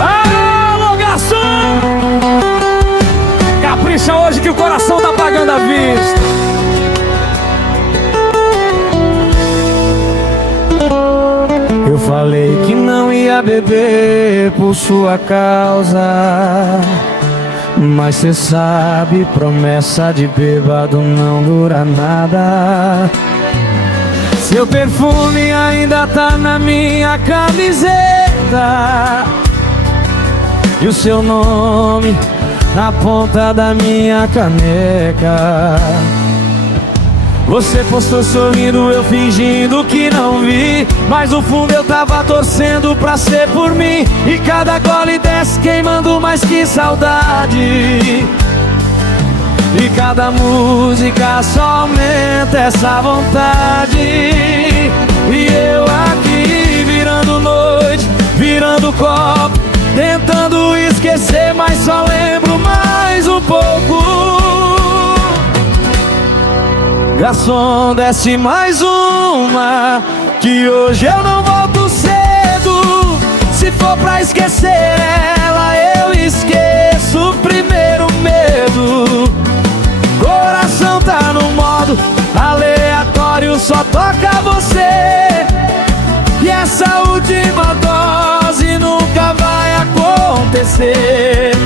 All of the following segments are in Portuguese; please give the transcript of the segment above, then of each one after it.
Alô, garçom! Capricha hoje que o coração tá pagando a vista. Eu falei que não ia beber por sua causa, mas cê sabe, promessa de bêbado não dura nada. Seu perfume ainda tá na minha camiseta e o seu nome na ponta da minha caneca. Você postou sorrindo, eu fingindo que não vi, mas no fundo eu tava torcendo pra ser por mim. E cada gole desce queimando mais que saudade, e cada música só aumenta essa vontade. E eu aqui virando noite, virando copo, tentando esquecer, mas só lembro mais um pouco. Garçom, desce mais uma, que hoje eu não volto cedo. Se for pra esquecer ela, eu esqueço o primeiro medo. Coração tá no modo aleatório, só toca você. E essa última dose nunca vai acontecer.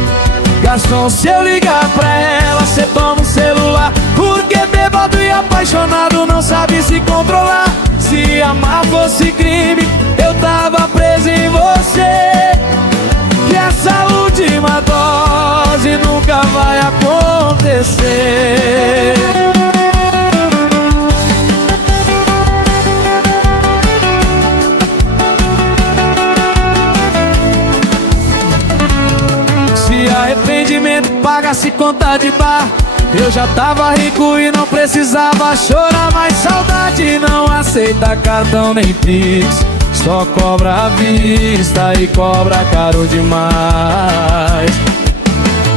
Garçom, se eu ligar pra ela, cê toma o celular, porque bêbado e apaixonado não sabe se controlar. Se amar fosse crime, eu tava preso em você. E essa última dose nunca vai acontecer. Se arrependimento paga-se conta de bar, eu já tava rico e não precisava chorar. Mas saudade não aceita cartão nem Pix, só cobra à vista e cobra caro demais.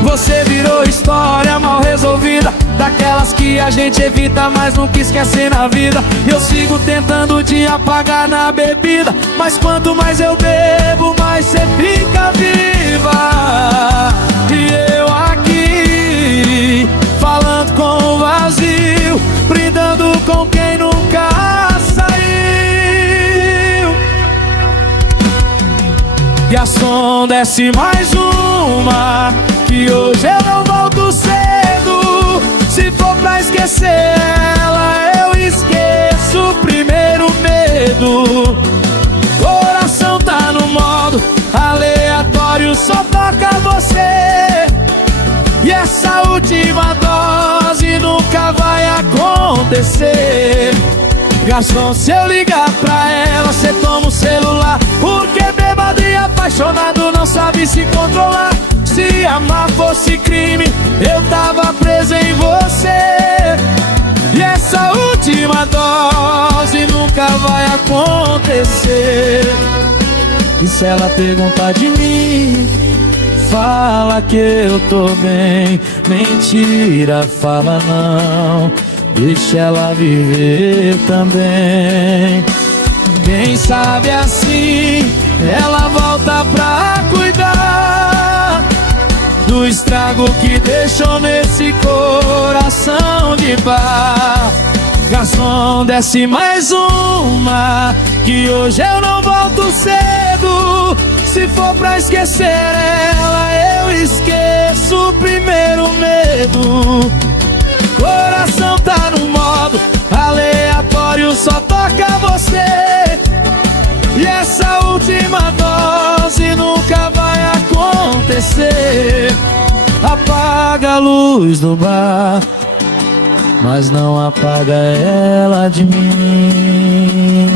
Você virou história mal resolvida, daquelas que a gente evita, mas nunca esquece na vida. Eu sigo tentando te apagar na bebida, mas quanto mais eu bebo, mais cê fica viva. E eu aqui, falando com o vazio, brindando com quem nunca saiu. Garçom, desce mais uma, que hoje eu não volto cedo. Se for pra esquecer ela, eu esqueço o primeiro medo. Coração tá no modo aleatório, só toca você. E essa última dose nunca vai acontecer. Garçom, se eu ligar pra ela, cê toma o celular, porque bêbado e apaixonado não sabe se controlar. Se amar fosse crime, eu tava preso em você. E essa última dose nunca vai acontecer. E se ela perguntar de mim, fala que eu tô bem. Mentira, fala não, deixa ela viver também. Quem sabe assim ela volta pra cuidar do estrago que deixou nesse coração de bar. Garçom, desce mais uma, que hoje eu não volto cedo. Se for pra esquecer ela, eu esqueço o primeiro medo. Coração tá no modo aleatório, só toca você. E essa última dose nunca vai acontecer. Apaga a luz do bar, mas não apaga ela de mim.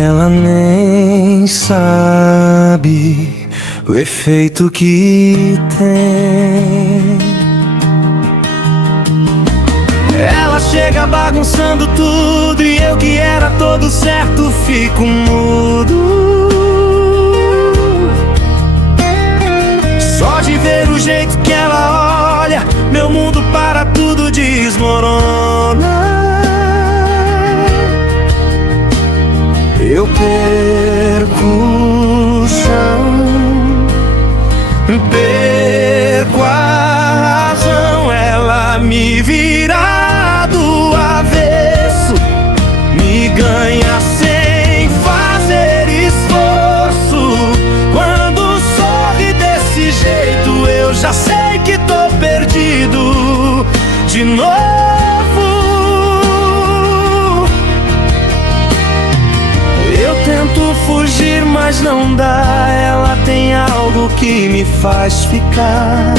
Ela nem sabe o efeito que tem. Ela chega chega bagunçando tudo, e eu que era todo certo fico mudo. Só de ver o jeito que ela olha, meu mundo para tudo desmorona. Eu perco o chão, perco a razão. Ela me vira do avesso, me ganha sem fazer esforço. Quando sorri desse jeito, eu já sei que tô perdido de novo. Tento fugir, mas não dá. Ela tem algo que me faz ficar.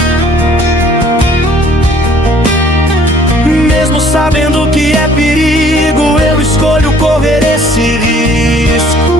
Mesmo sabendo que é perigo, eu escolho correr esse risco.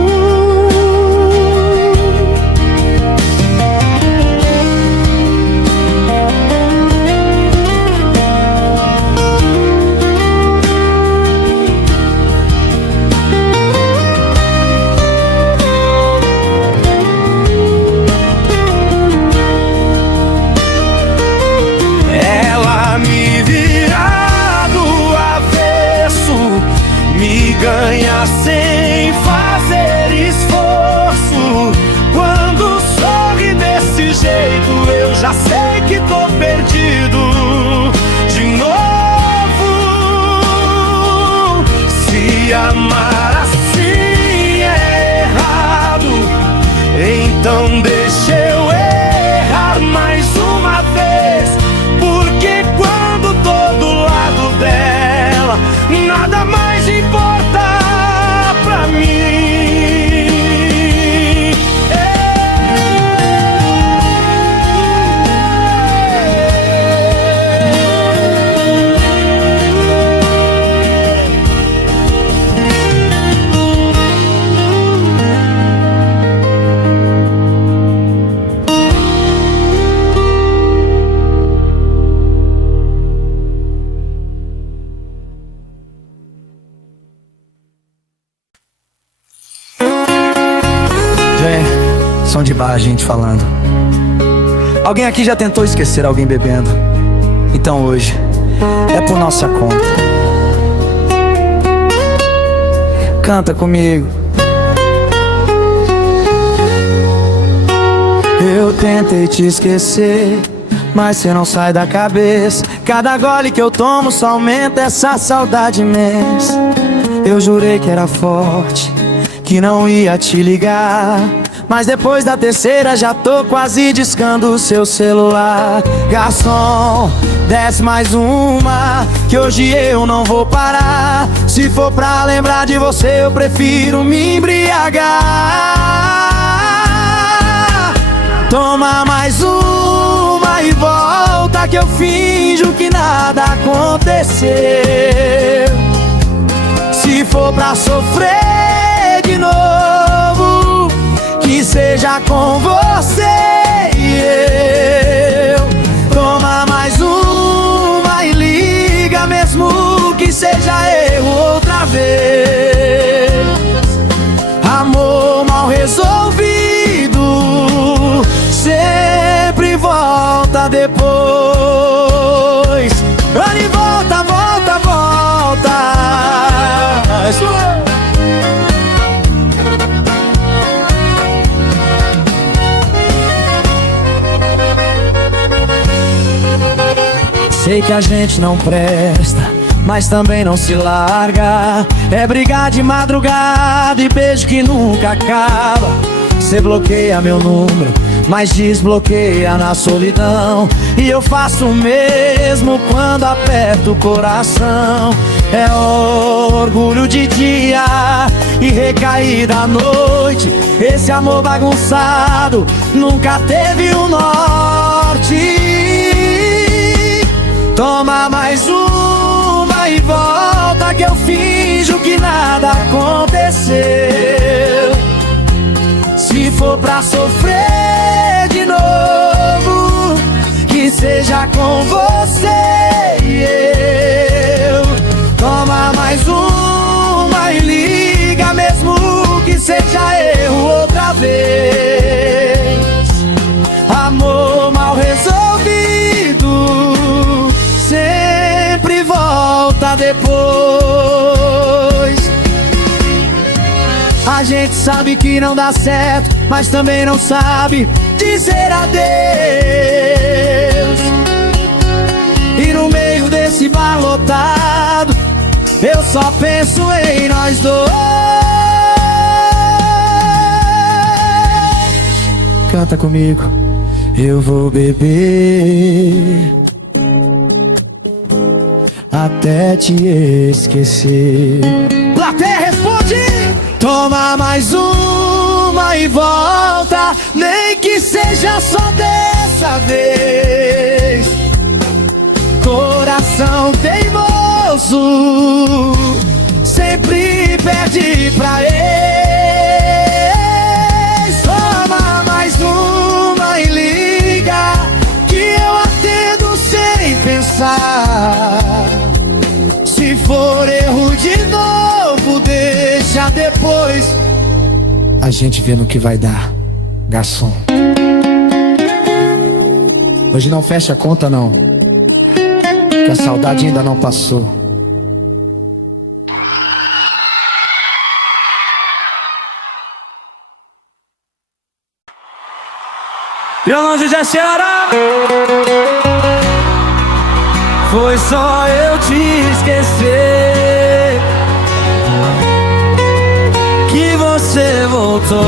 Ganha sem fazer esforço. Quando sorri desse jeito, eu já sei que tô perdido de novo. Se amar assim é errado, então deixa eu errar mais uma vez. Porque quando tô do lado dela, nada mais importa pra mim. Som de bar, a gente falando. Alguém aqui já tentou esquecer alguém bebendo? Então hoje é por nossa conta. Canta comigo. Eu tentei te esquecer, mas cê não sai da cabeça. Cada gole que eu tomo só aumenta essa saudade imensa. Eu jurei que era forte, que não ia te ligar, mas depois da terceira já tô quase discando o seu celular. Garçom, desce mais uma, que hoje eu não vou parar. Se for pra lembrar de você, eu prefiro me embriagar. Toma mais uma e volta, que eu finjo que nada aconteceu. Se for pra sofrer de novo, que seja com você e eu. Toma mais uma e liga, mesmo que seja erro outra vez. Amor mal resolvido sempre volta depois. Olha e volta, volta, volta. Sei que a gente não presta, mas também não se larga. É brigar de madrugada e beijo que nunca acaba. Cê bloqueia meu número, mas desbloqueia na solidão. E eu faço o mesmo quando aperto o coração. É orgulho de dia e recaída à noite. Esse amor bagunçado nunca teve um norte. Toma mais uma e volta, que eu finjo que nada aconteceu. Se for pra sofrer de novo, que seja com você e eu. vez. Amor mal resolvido sempre volta depois. A gente sabe que não dá certo, mas também não sabe dizer adeus. E no meio desse bar lotado, eu só penso em nós dois. Canta comigo. Eu vou beber até te esquecer. Plateia responde! Toma mais uma e volta, nem que seja só dessa vez. Coração teimoso sempre perde pra ex. Toma mais uma e liga, que eu atendo sem pensar. Se for erro de novo, deixa depois. A gente vê no que vai dar, garçom. Hoje não fecha a conta não, que a saudade ainda não passou. Violão de Ceará. Foi só eu te esquecer que você voltou,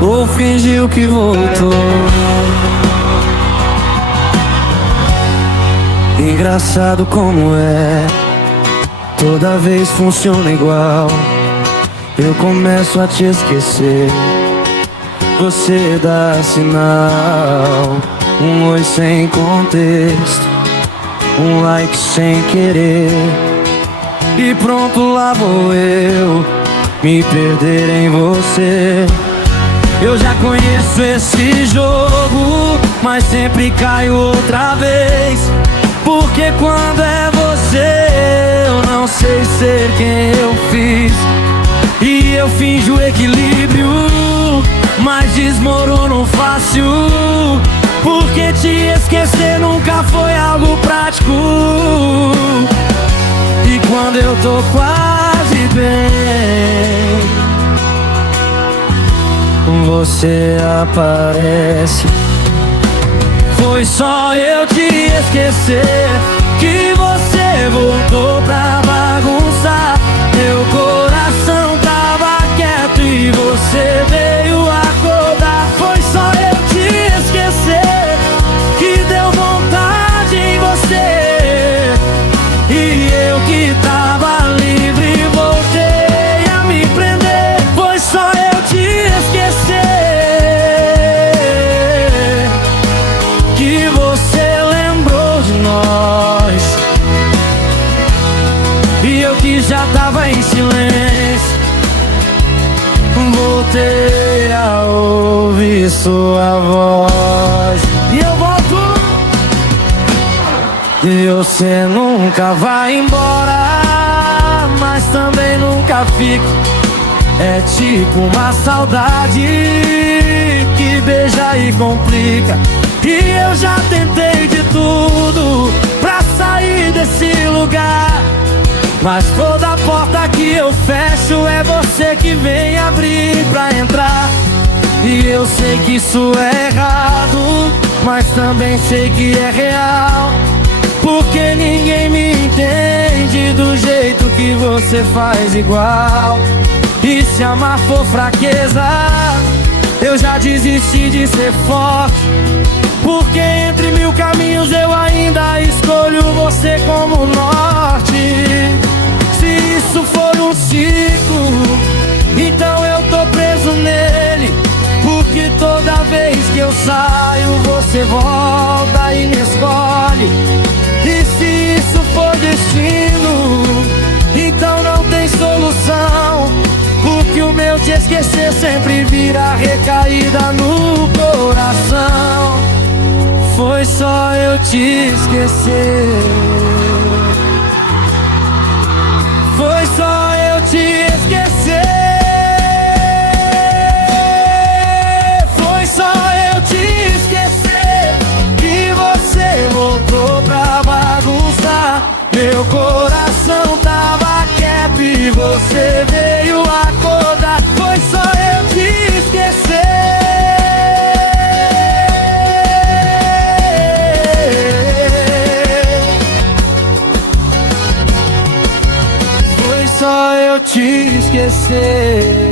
ou fingiu que voltou. Engraçado como é, toda vez funciona igual. Eu começo a te esquecer, você dá sinal. Um oi sem contexto, um like sem querer, e pronto, lá vou eu me perder em você. Eu já conheço esse jogo, mas sempre caio outra vez. Porque quando é você, eu não sei ser quem eu fiz. E eu finjo equilíbrio, mas desmorono fácil. Porque te esquecer nunca foi algo prático. E quando eu tô quase bem, você aparece. Foi só eu te esquecer que você voltou pra bagunçar. Meu coração tava quieto e você veio acordar. Foi só eu te esquecer que deu vontade em você. E eu que tava livre voltei a me prender. Foi só eu te esquecer que você lembrou de nós. E eu que já tava em silêncio, voltei a ouvir sua voz. E eu volto. E você nunca vai embora, mas também nunca fica. É tipo uma saudade que beija e complica. E eu já tentei de tudo pra sair desse lugar, mas toda porta que eu fecho é você que vem abrir pra entrar. E eu sei que isso é errado, mas também sei que é real. Porque ninguém me entende do jeito que você faz igual. E se amar for fraqueza, eu já desisti de ser forte. Porque entre mil caminhos eu ainda escolho você como norte. Se isso for um ciclo, então eu tô preso nele. Porque toda vez que eu saio você volta e me escolhe. E se isso for destino, então não tem solução. Porque o meu te esquecer sempre vira recaída no coração. Foi só eu te esquecer. Foi só eu te esquecer. meu coração tava quieto e você veio acordar. Foi só eu te esquecer. Foi só eu te esquecer.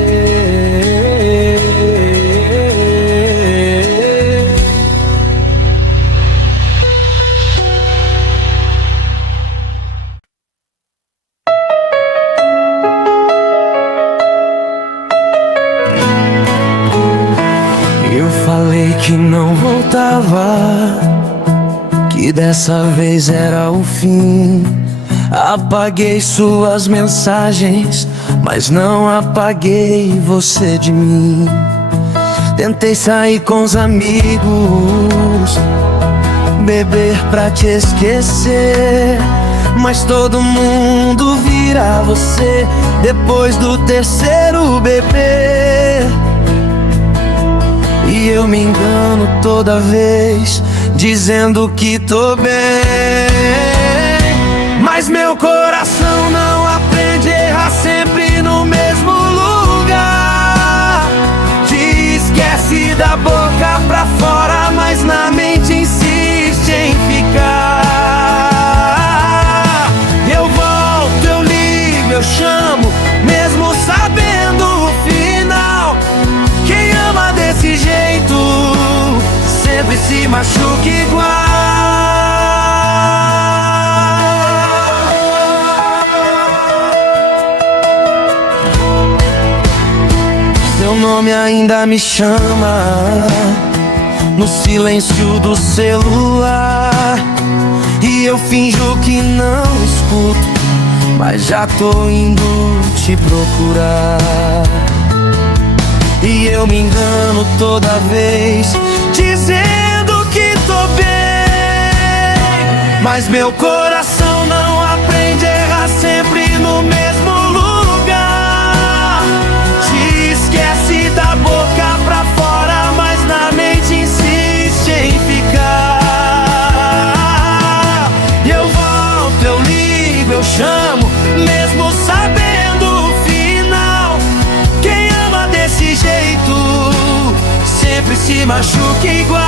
Falei que não voltava, que dessa vez era o fim. Apaguei suas mensagens, mas não apaguei você de mim. Tentei sair com os amigos, beber pra te esquecer, mas todo mundo vira você depois do terceiro bebê. E eu me engano toda vez, dizendo que tô bem, mas meu coração não aprende a errar sempre no mesmo lugar. Te esquece da boca pra fora, mas na mente insiste em ficar. Eu volto, eu ligo, eu chamo, mesmo sabendo o final. Quem ama desse jeito sempre se machuca igual. Seu nome ainda me chama no silêncio do celular, e eu finjo que não escuto, mas já tô indo te procurar. E eu me engano toda vez, dizendo que tô bem, mas meu coração não aprende a errar sempre no mesmo lugar. Te esquece da boca pra fora, mas na mente insiste em ficar. Eu volto, eu ligo, eu chamo, mesmo sabendo o final. Quem ama desse jeito sempre se machuca igual.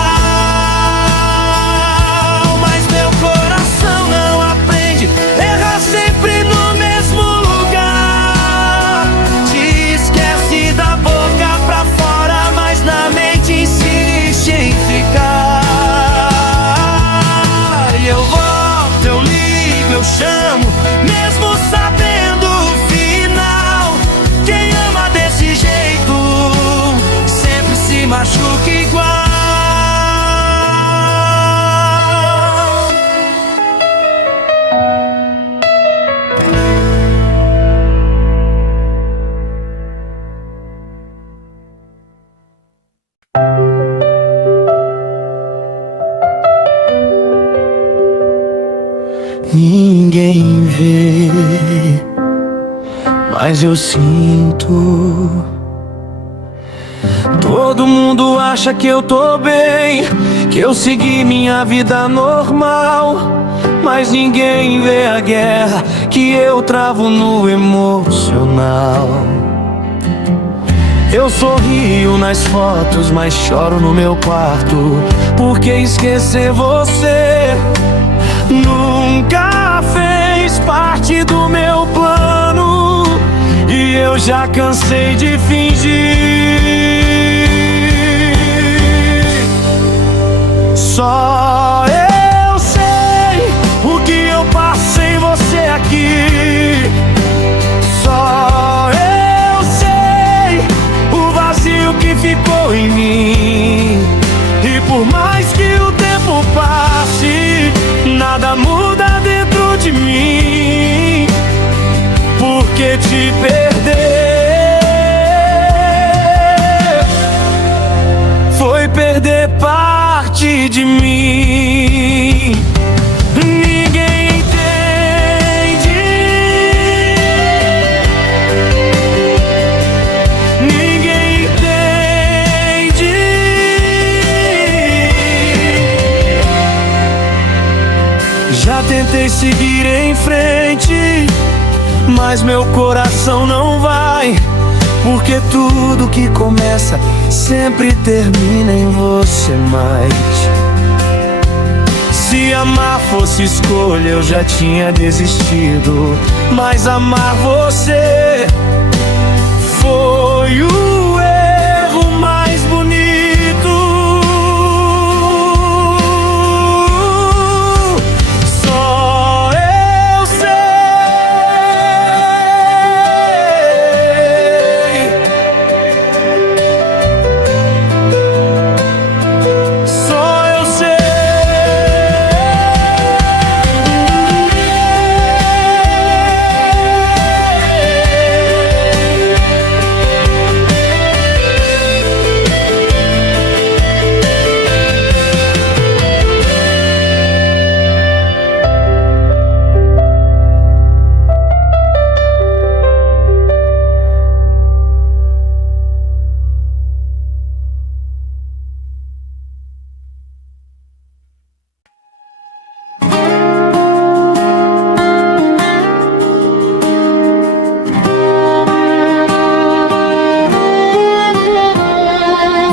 Mas meu coração não aprende, erra sempre no mesmo lugar. Te esquece da boca pra fora, mas na mente insiste em ficar. E eu volto, eu ligo, eu chamo, mesmo sabendo o final. Quem ama desse jeito sempre se machuca igual. Ninguém vê, mas eu sinto. Todo mundo acha que eu tô bem, que eu segui minha vida normal, mas ninguém vê a guerra que eu travo no emocional. Eu sorrio nas fotos, mas choro no meu quarto, porque esquecer você nunca fez parte do meu plano, e eu já cansei de fingir. Só eu sei o que eu passei você aqui. Só eu sei o vazio que ficou em mim. E por mais que o tempo passe, nada muda dentro de mim, porque te perder foi perder parte de mim. Ninguém entende, ninguém entende. Já tentei seguir em frente, mas meu coração não vai, porque tudo que começa sempre termina em você mais. Se amar fosse escolha, eu já tinha desistido, mas amar você foi o erro mais bonito. Só eu sei, só eu sei.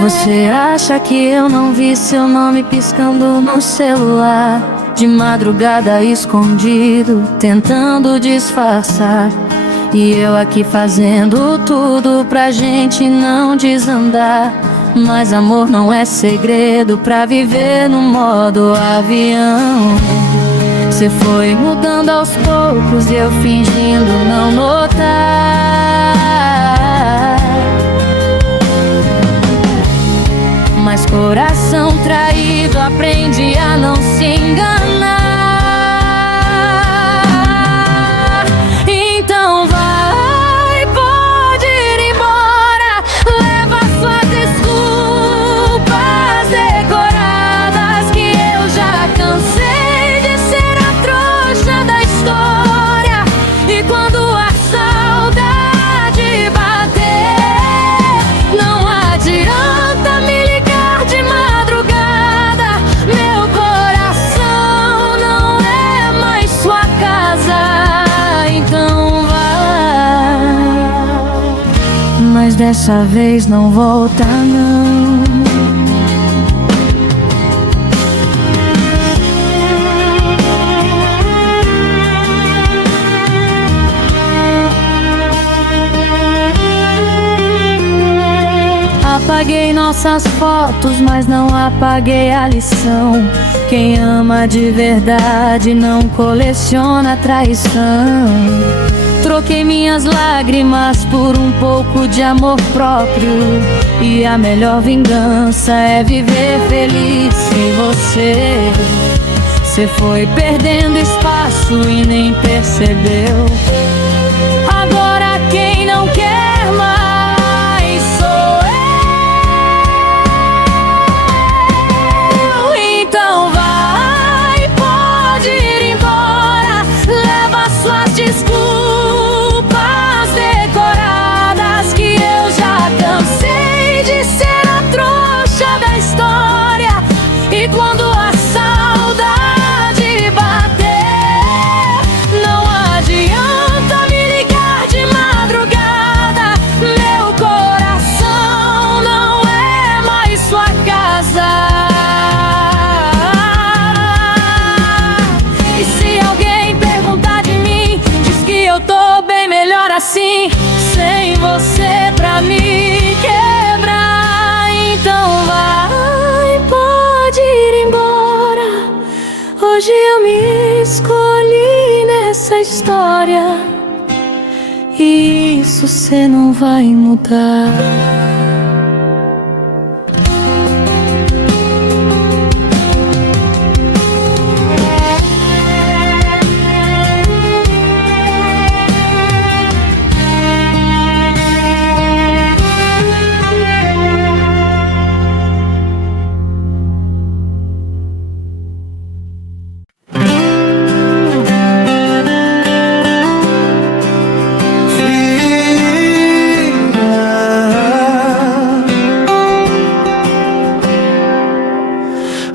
Você acha que eu não vi seu nome piscando no celular? De madrugada escondido, tentando disfarçar. E eu aqui fazendo tudo pra gente não desandar. Mas amor não é segredo pra viver no modo avião. Você foi mudando aos poucos e eu fingindo não notar. Mas coração traído aprende a não se enganar. Então vai, pode ir embora. Leva suas desculpas decoradas, que eu já cansei de ser a trouxa da história. E quando a saudade bater, não adianta me ligar de madrugada. Meu coração não é mais sua casa. Então vai, mas dessa vez não volta não. Apaguei nossas fotos, mas não apaguei a lição. Quem ama de verdade não coleciona traição. Troquei minhas lágrimas por um pouco de amor próprio. E a melhor vingança é viver feliz sem você. Você foi perdendo espaço e nem percebeu. Agora quem não quer mais sou eu. Então vai, pode ir embora. Leva suas desculpas decoradas, que eu já cansei de ser a trouxa da história. E quando a saudade bater, não adianta me ligar de madrugada. Meu coração não é mais sua casa. E se alguém perguntar de mim, diz que eu tô bem melhor assim, sem você pra me quebrar. Então vai, pode ir embora. Hoje eu me escolhi nessa história, e isso cê não vai mudar.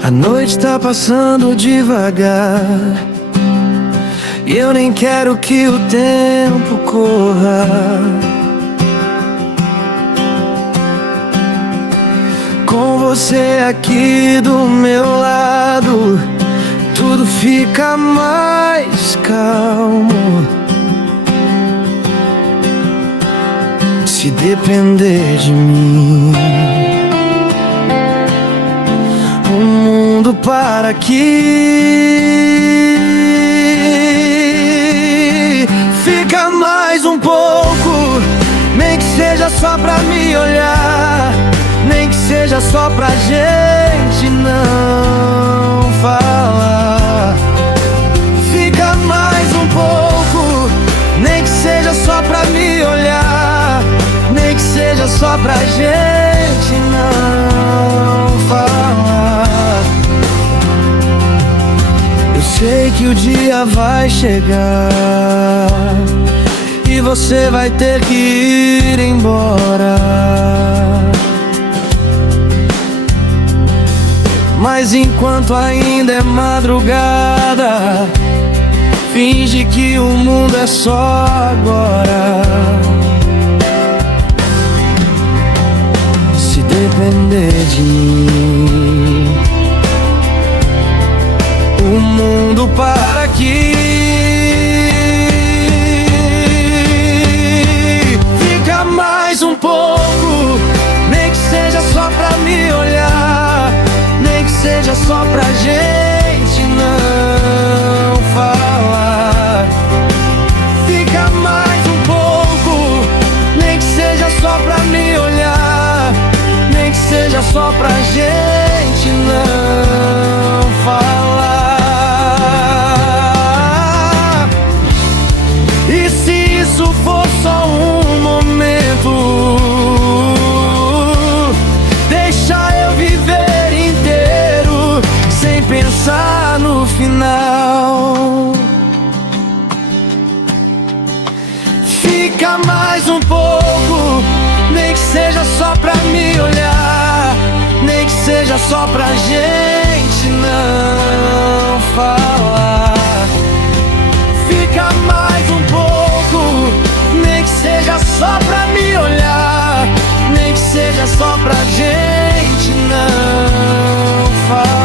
A noite tá passando devagar e eu nem quero que o tempo corra. Com você aqui do meu lado, tudo fica mais calmo. Se depender de mim, o mundo para aqui. Fica mais um pouco, nem que seja só pra me olhar, nem que seja só pra gente não falar. Fica mais um pouco, nem que seja só pra me olhar, nem que seja só pra gente não falar. Eu sei que o dia vai chegar e você vai ter que ir embora, mas enquanto ainda é madrugada, finge que o mundo é só agora. Se depender de mim, o mundo para aqui. Fica mais um pouco, nem que seja só pra me olhar, nem que seja só pra gente não falar. Fica mais um pouco, nem que seja só pra me olhar, nem que seja só pra gente não falar. E se isso for só um momento, deixa eu viver inteiro sem pensar no final. Fica mais um pouco, nem que seja só pra me olhar, nem que seja só pra gente não falar. Fica mais um pouco, nem que seja só pra me olhar, nem que seja só pra gente não falar.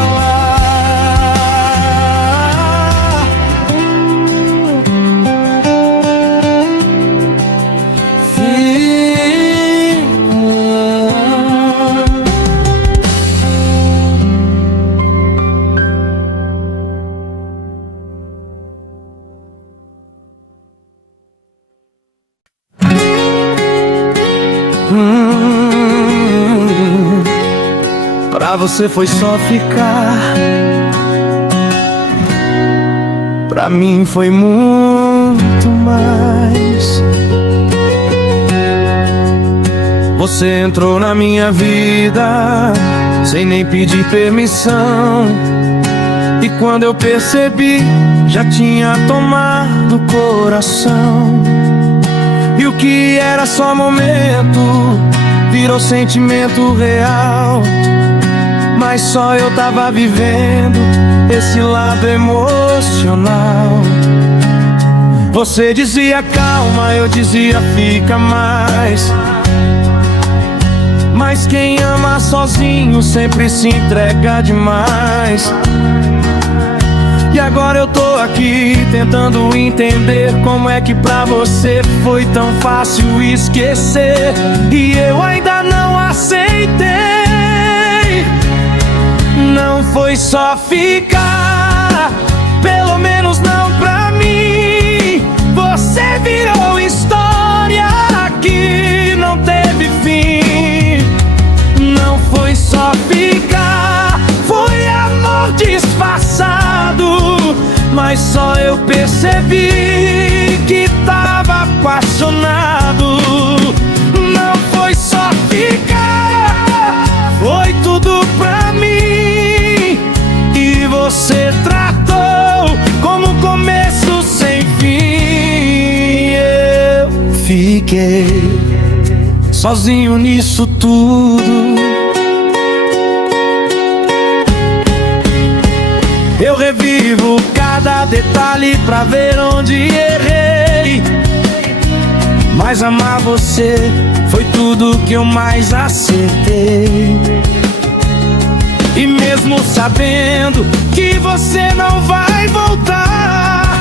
Pra você foi só ficar, pra mim foi muito mais. Você entrou na minha vida sem nem pedir permissão, e quando eu percebi, já tinha tomado o coração. E o que era só momento virou sentimento real, mas só eu tava vivendo esse lado emocional. Você dizia calma, eu dizia fica mais. Mas quem ama sozinho sempre se entrega demais. E agora eu tô aqui tentando entender como é que pra você foi tão fácil esquecer, e eu ainda não aceitei. Não foi só ficar, pelo menos não pra mim. Você virou história que não teve fim. Não foi só ficar, foi amor disfarçado, mas só eu percebi que tava apaixonado. Não foi só ficar, foi tudo pra mim, e você tratou como um começo sem fim. Eu fiquei sozinho nisso tudo. Eu revi Vivo cada detalhe pra ver onde errei. Mas amar você foi tudo que eu mais acertei. E mesmo sabendo que você não vai voltar,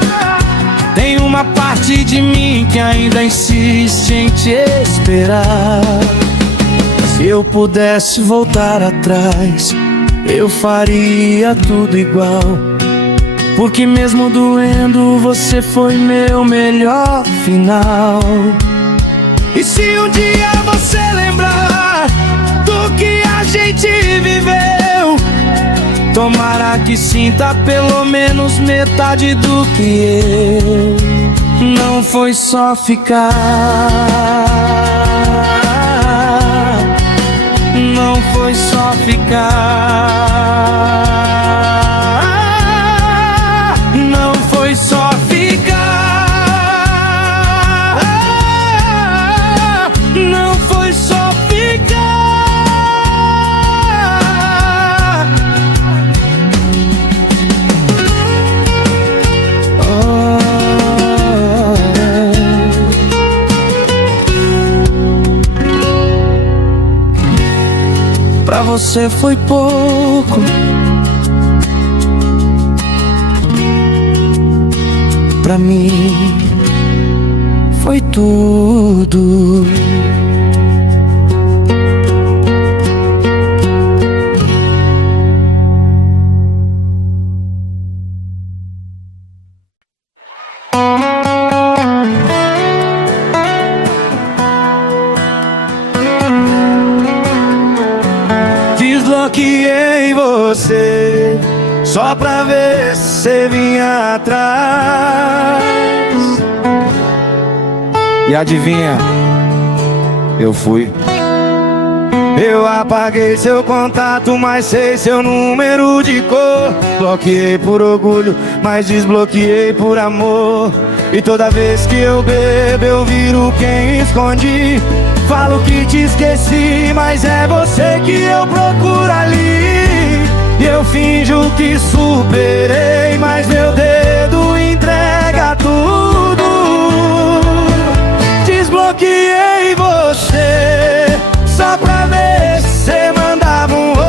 tem uma parte de mim que ainda insiste em te esperar. Se eu pudesse voltar atrás, eu faria tudo igual, porque mesmo doendo, você foi meu melhor final. E se um dia você lembrar do que a gente viveu, tomara que sinta pelo menos metade do que eu. Não foi só ficar, não foi só ficar, não foi só ficar, não foi só ficar. Pra você foi pouco, pra mim foi tudo. Desbloqueei você só pra ver se você vinha atrás. E adivinha? Eu fui. Eu apaguei seu contato, mas sei seu número de cor. Bloqueei por orgulho, mas desbloqueei por amor. E toda vez que eu bebo, eu viro quem escondi. Falo que te esqueci, mas é você que eu procuro ali. E eu finjo que superei, mas meu dedo entrega tudo. Desbloqueei você só pra ver se você mandava um oi.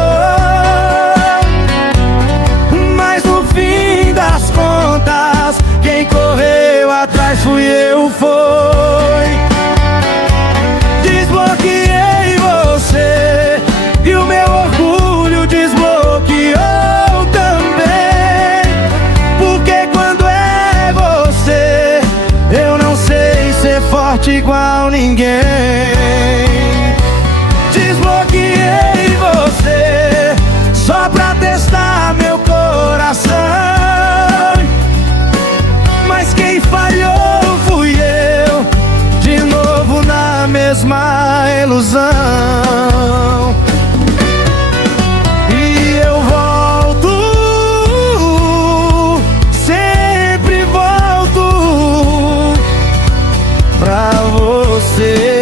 Mas no fim das contas, quem correu atrás fui eu, foi. Desbloqueei você e o meu orgulho desbloqueou também. Porque quando é você, eu não sei ser forte igual ninguém. Desbloqueei você só pra testar meu coração. Mas quem falhou fui eu, de novo na mesma ilusão. E eu volto, sempre volto pra você.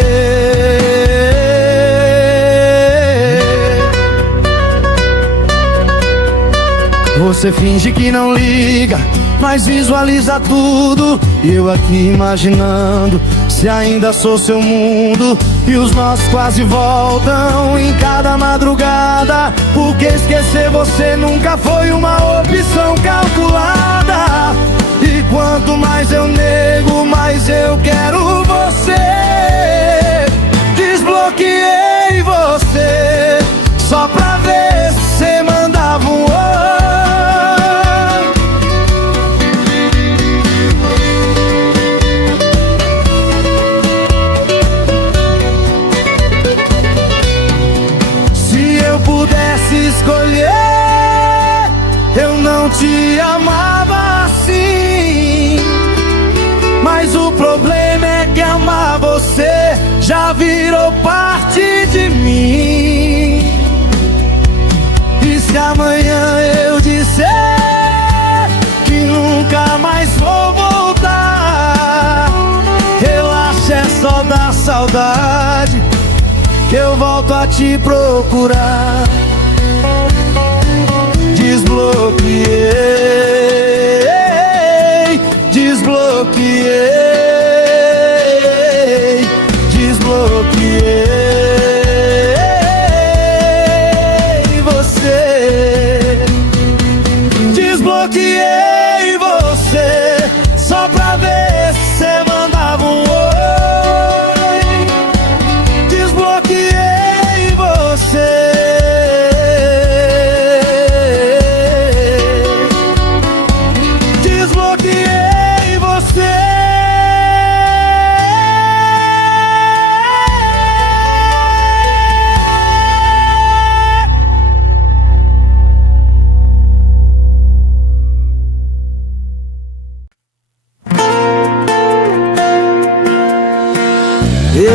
Você finge que não liga, mas visualiza tudo. E eu aqui imaginando se ainda sou seu mundo. E os nós quase voltam em cada madrugada, porque esquecer você nunca foi uma opção calculada. E quanto mais eu nego, mais eu quero você. Desbloqueei você só pra ver se você mandava um oi. Escolher, eu não te amava assim. Mas o problema é que amar você já virou parte de mim. E se amanhã eu disser que nunca mais vou voltar, relaxa, é só da saudade que eu volto a te procurar. Desbloqueei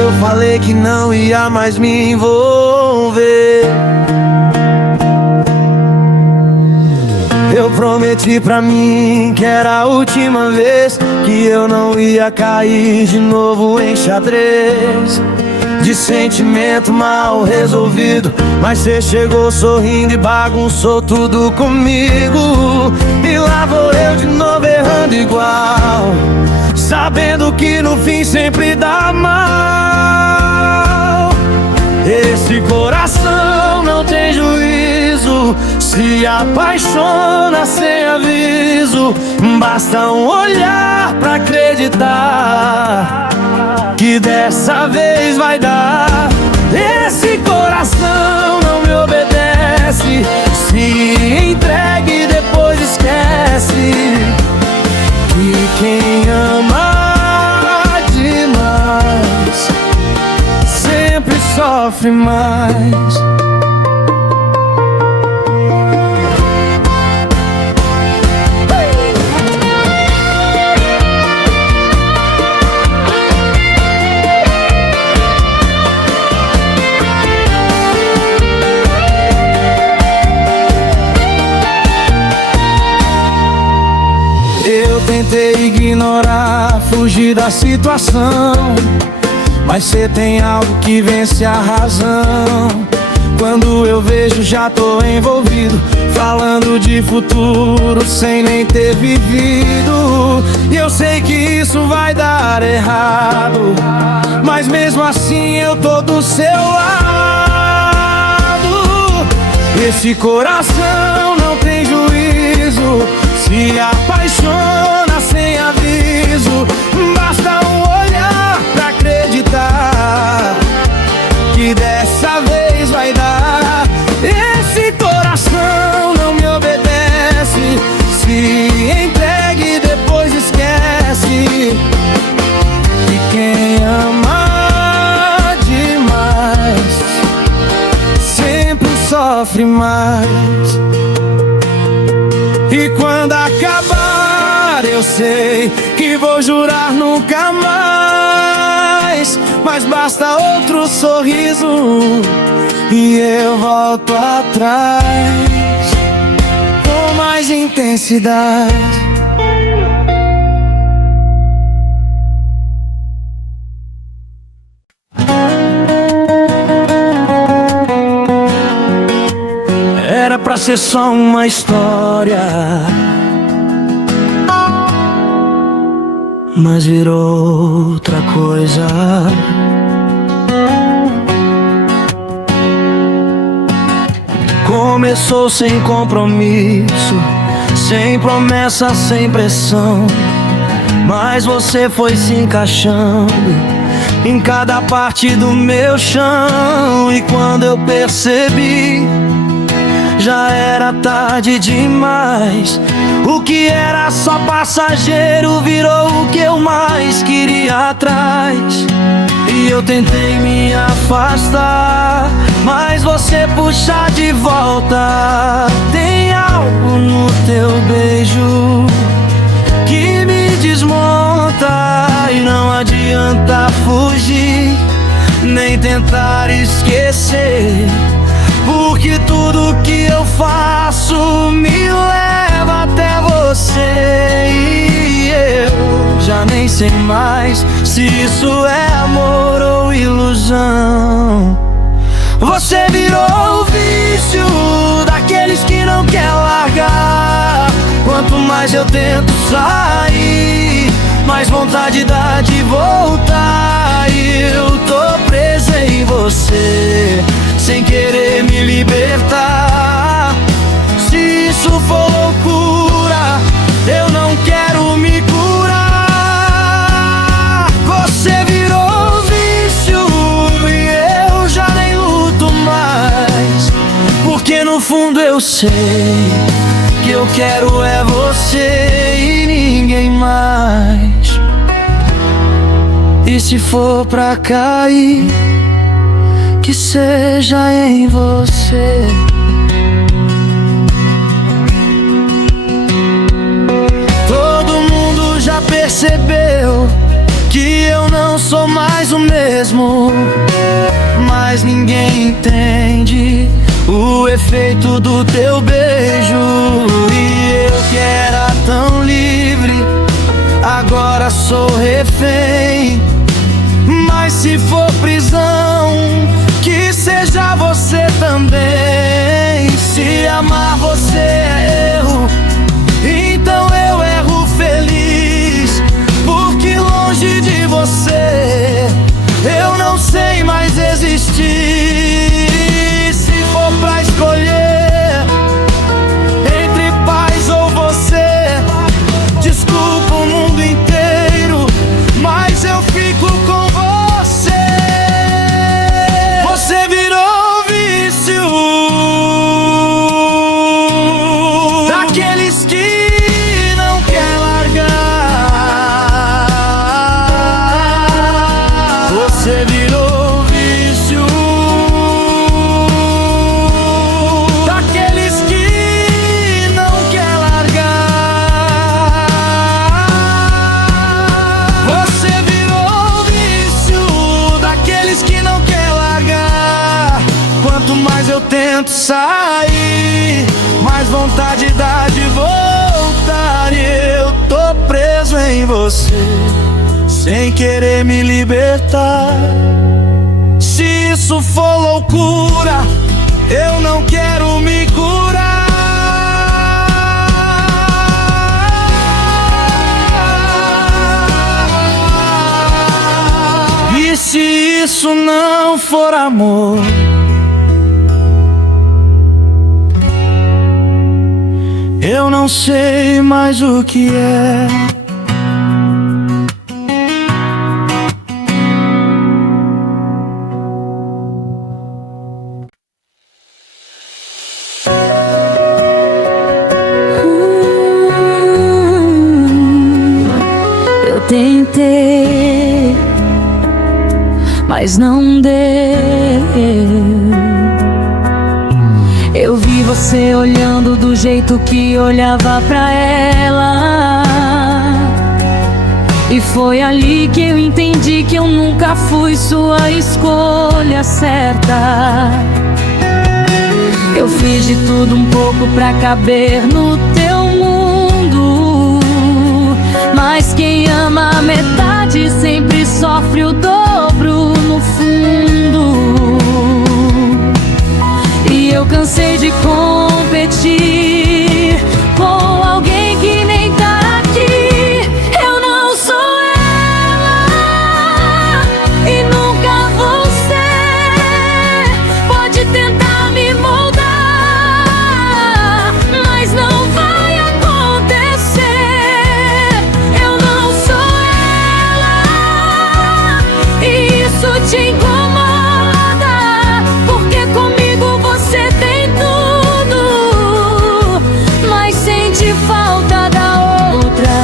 eu falei que não ia mais me envolver. Eu prometi pra mim que era a última vez, que eu não ia cair de novo em xadrez de sentimento mal resolvido. Mas cê chegou sorrindo e bagunçou tudo comigo. E lá vou eu de novo errando igual, sabendo que no fim sempre dá mal. Esse coração não tem juízo, se apaixona sem aviso. Basta um olhar pra acreditar que dessa vez vai dar. Esse coração não me obedece, se entrega e depois esquece que quem ama demais sempre sofre mais. Tentei ignorar, fugir da situação, mas cê tem algo que vence a razão. Quando eu vejo já tô envolvido, falando de futuro sem nem ter vivido. E eu sei que isso vai dar errado, mas mesmo assim eu tô do seu lado. Esse coração não tem juízo, se apaixona sem aviso. Basta um olhar pra acreditar que dessa vez vai dar. Esse coração não me obedece, se entrega e depois esquece que quem ama demais sempre sofre mais. E quando acabar eu sei que vou jurar nunca mais, mas basta outro sorriso e eu volto atrás com mais intensidade. Era pra ser só uma história, mas virou outra coisa. Começou sem compromisso, sem promessa, sem pressão, mas você foi se encaixando em cada parte do meu chão. E quando eu percebi, já era tarde demais. O que era só passageiro virou o que eu mais queria atrás. E eu tentei me afastar, mas você puxa de volta. Tem algo no teu beijo que me desmonta, e não adianta fugir, nem tentar esquecer, porque tudo que eu faço me leva até você. E eu já nem sei mais se isso é amor ou ilusão. Você virou o vício daqueles que não quer largar. Quanto mais eu tento sair, mais vontade dá de voltar. E eu tô preso em você, sem querer me libertar. Se isso for loucura, eu não quero me curar. Você virou vício e eu já nem luto mais, porque no fundo eu sei que eu quero é você e ninguém mais. E se for pra cair, que seja em você. Todo mundo já percebeu que eu não sou mais mais o mesmo, mas ninguém entende o efeito do teu beijo. E eu que era tão livre, agora sou refém. Mas se for prisão, que seja você também. Se amar você é erro, então eu erro feliz, porque longe de você eu não sei mais existir. Se for pra escolher entre paz ou você, desculpa o mundo inteiro, mas eu fico com você. Você virou vício daqueles que não quer largar. Você virou vício daqueles que não quer largar. Você virou vício daqueles que não quer largar. Quanto mais eu tento sair, mais vontade dá de voltar. E eu tô preso em você, sem querer me libertar. Se isso for loucura, eu não quero me curar. E se isso não for amor, eu não sei mais o que é. Eu tentei, mas não deu. Eu vi você olhando do jeito que olhava pra ela, e foi ali que eu entendi que eu nunca fui sua escolha certa. Eu fiz de tudo um pouco pra caber no teu mundo, mas quem ama a metade sempre sofre o dobro no fundo. E eu cansei de competir com alguém que nem tá aqui. Eu não sou ela e nunca vou ser. Pode tentar me moldar, mas não vai acontecer. Eu não sou ela e isso te incomoda, porque comigo você tem tudo, mas sente falta da outra.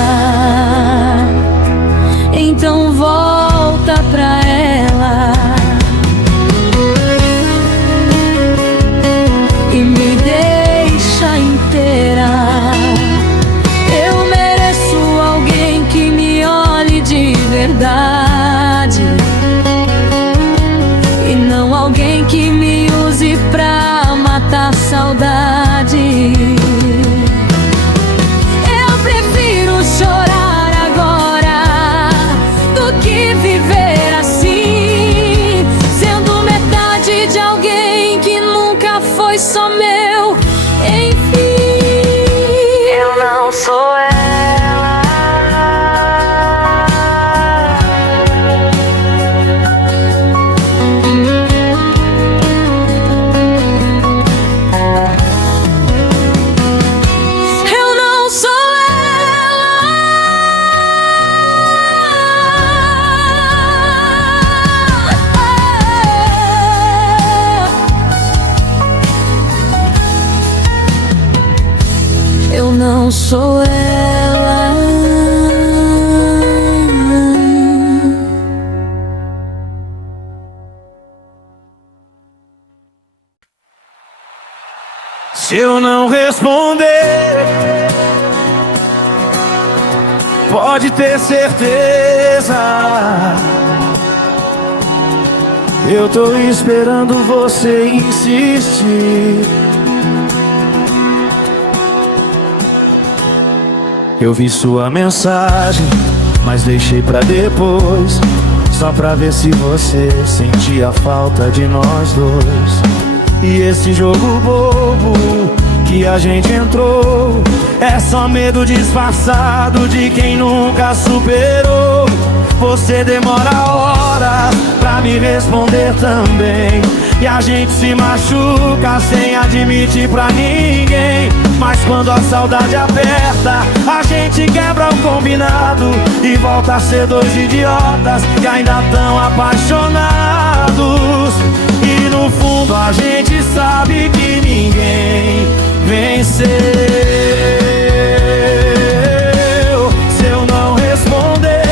Então volta pra ela e me deixa inteira. Eu mereço alguém que me olhe de verdade, e não alguém que me use pra matar saudade. Eu prefiro chorar agora do que viver assim, sendo metade de alguém que nunca foi só meu. Enfim, eu não sou ela. Eu não sou ela. Eu não sou ela. Se eu não responder, pode ter certeza Eu tô esperando você insistir. Eu vi sua mensagem, mas deixei pra depois, só pra ver se você sentia falta de nós dois. E esse jogo bobo que a gente entrou é só medo disfarçado de quem nunca superou. Você demora horas pra me responder também, e a gente se machuca sem admitir pra ninguém. Mas quando a saudade aperta, a gente quebra o combinado e volta a ser dois idiotas que ainda tão apaixonados. E no fundo a gente sabe que ninguém venceu. Se eu não responder,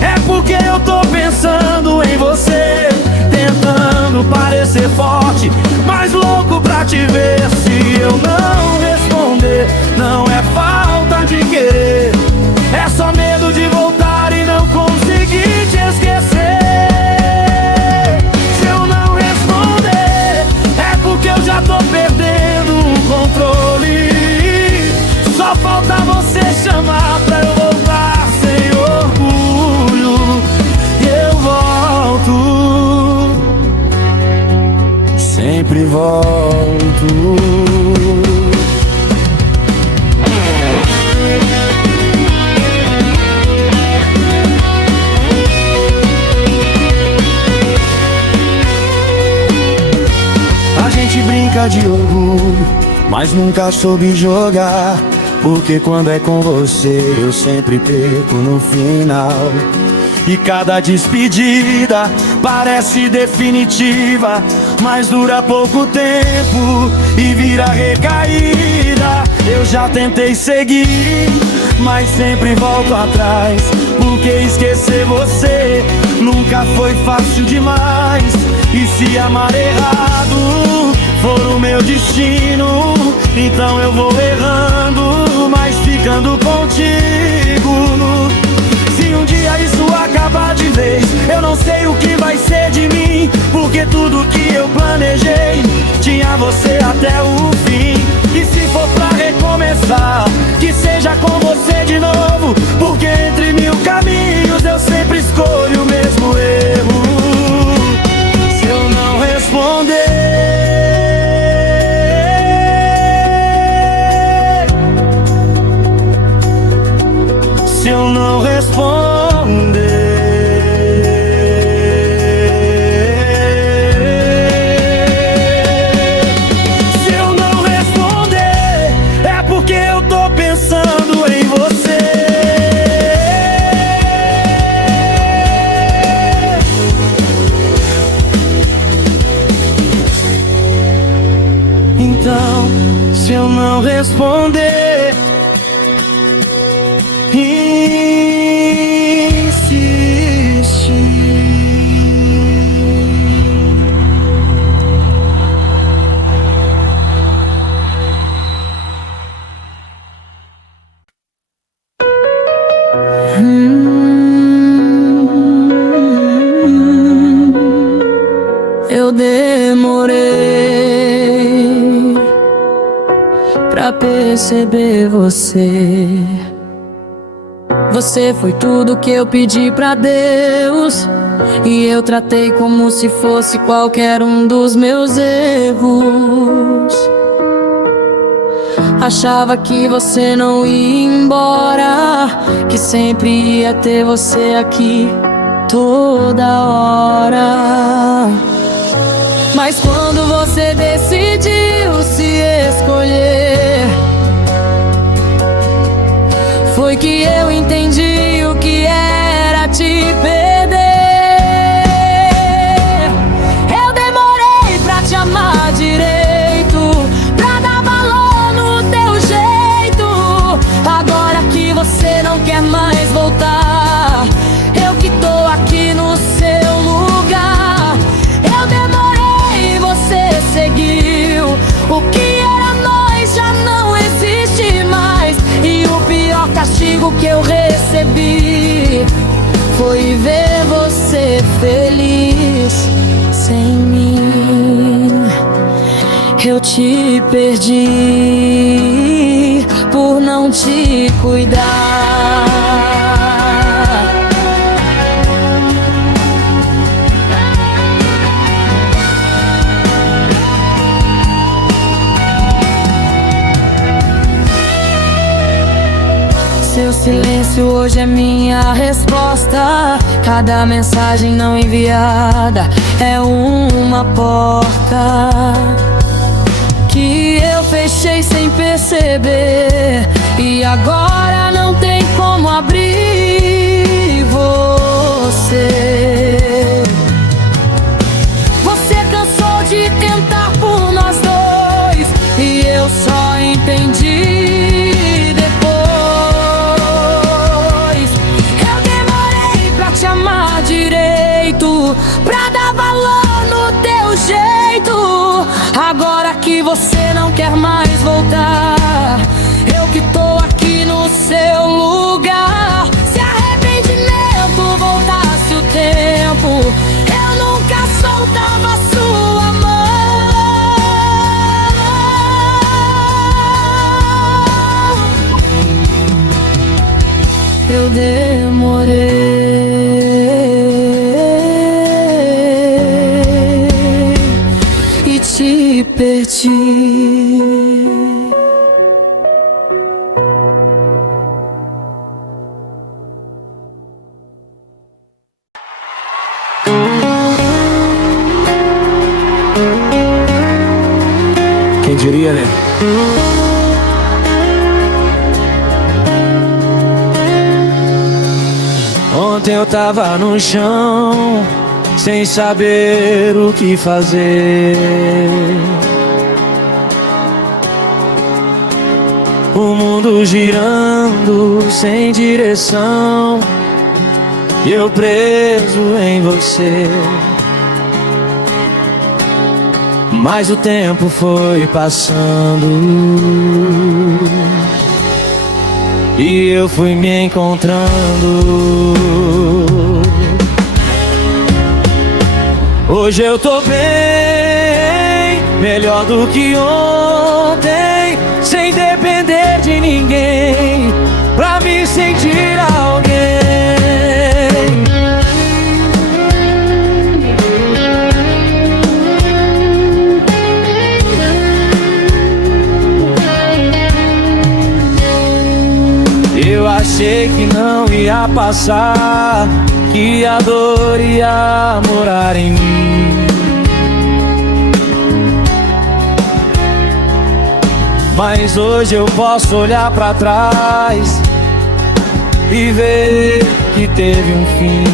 é porque eu tô pensando em você, tentando parecer forte, mas louco pra te ver. Se eu não responder, não é falta de querer, é só medo de voltar e não conseguir te esquecer. Se eu não responder, é porque eu já tô perdendo o controle. Só falta você chamar pra eu voltar sem orgulho. E eu volto, sempre volto. A gente brinca de orgulho, mas nunca soube jogar, porque quando é com você eu sempre perco no final. E cada despedida parece definitiva, mas dura pouco tempo e vira recaída. Eu já tentei seguir, mas sempre volto atrás, porque esquecer você nunca foi fácil demais. E se amar errado for o meu destino, então eu vou errando, mas ficando contigo. Se um dia isso acabar de vez, eu não sei o que vai ser de mim, porque tudo que eu planejei tinha você até o fim. E se for pra recomeçar, que seja com você de novo, porque entre mil caminhos eu sempre escolho o mesmo erro. Se eu não responder, se eu não responder, se eu não responder, é porque eu tô pensando em você. Então, se eu não responder, insiste. Eu demorei pra perceber você. Você foi tudo que eu pedi pra Deus, e eu tratei como se fosse qualquer um dos meus erros. Achava que você não ia embora, que sempre ia ter você aqui toda hora. Mas quando você decidiu se escolher, foi que eu entendi o que era te perder. Eu demorei pra te amar direito, pra dar valor no teu jeito. Agora que você não quer mais voltar, eu que tô aqui no seu lugar. Eu demorei, você seguiu. O que era nós já não existe mais, e o pior castigo que eu recebi foi ver você feliz Eu te perdi por não te cuidar. Seu silêncio hoje é minha resposta. Cada mensagem não enviada é uma porta que eu fechei sem perceber, e agora não tem como abrir. Você cansou de tentar por nós dois, e eu só entendi te amar direito, pra dar valor no teu jeito. Agora que você não quer mais voltar, eu que tô aqui no seu lugar. Se arrependimento voltasse o tempo, eu nunca soltava sua mão. Eu demorei e te perdi. Quem diria, né? Ontem eu tava no chão, sem saber o que fazer. O mundo girando sem direção, e eu preso em você. Mas o tempo foi passando e eu fui me encontrando. Hoje eu tô bem, melhor do que ontem, sem depender de ninguém, pra me sentir alguém. Eu achei que não ia passar, que a dor ia morar em mim. Mas hoje eu posso olhar pra trás e ver que teve um fim.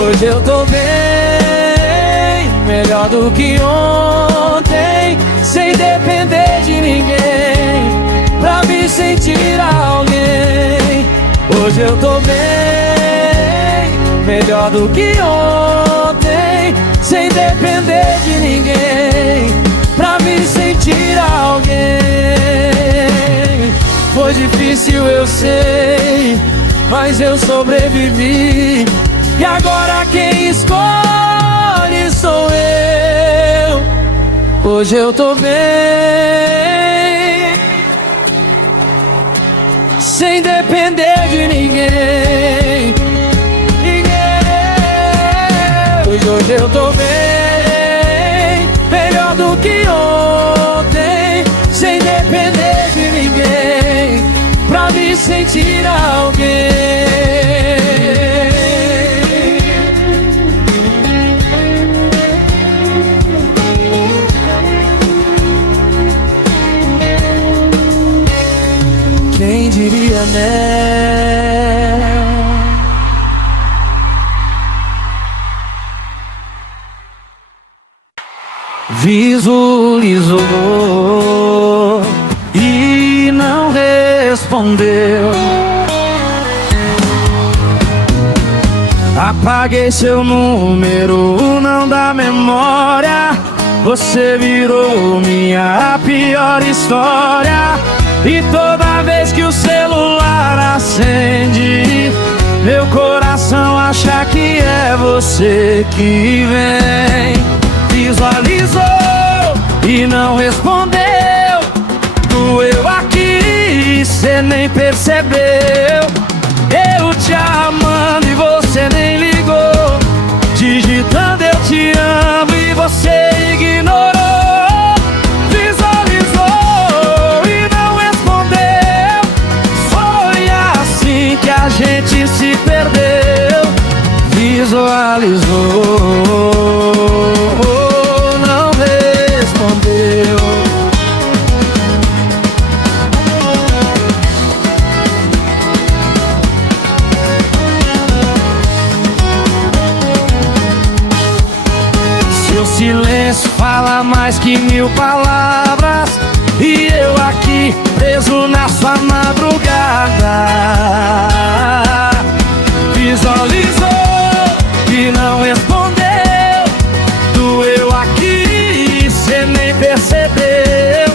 Hoje eu tô bem, melhor do que ontem, sem depender de ninguém, pra me sentir alguém. Hoje eu tô bem, melhor do que ontem, sem depender de ninguém, pra me sentir alguém. Foi difícil, eu sei, mas eu sobrevivi, e agora quem escolhe sou eu. Hoje eu tô bem, sem depender de ninguém. Hoje eu tô bem, melhor do que ontem, sem depender de ninguém, pra me sentir alguém. Quem diria, né? Visualizou e não respondeu. Apaguei seu número, não dá memória. Você virou minha pior história. E toda vez que o celular acende, meu coração acha que é você que vem. Visualizou e não respondeu. Doeu aqui e cê nem percebeu. Eu te amando e você nem ligou. Digitando eu te amo e você ignorou. Visualizou e não respondeu. Foi assim que a gente se perdeu. Visualizou, não respondeu. Seu silêncio fala mais que 1000 palavras. E eu aqui preso na sua madrugada. Visualizou e não respondeu. Doeu aqui e cê nem percebeu.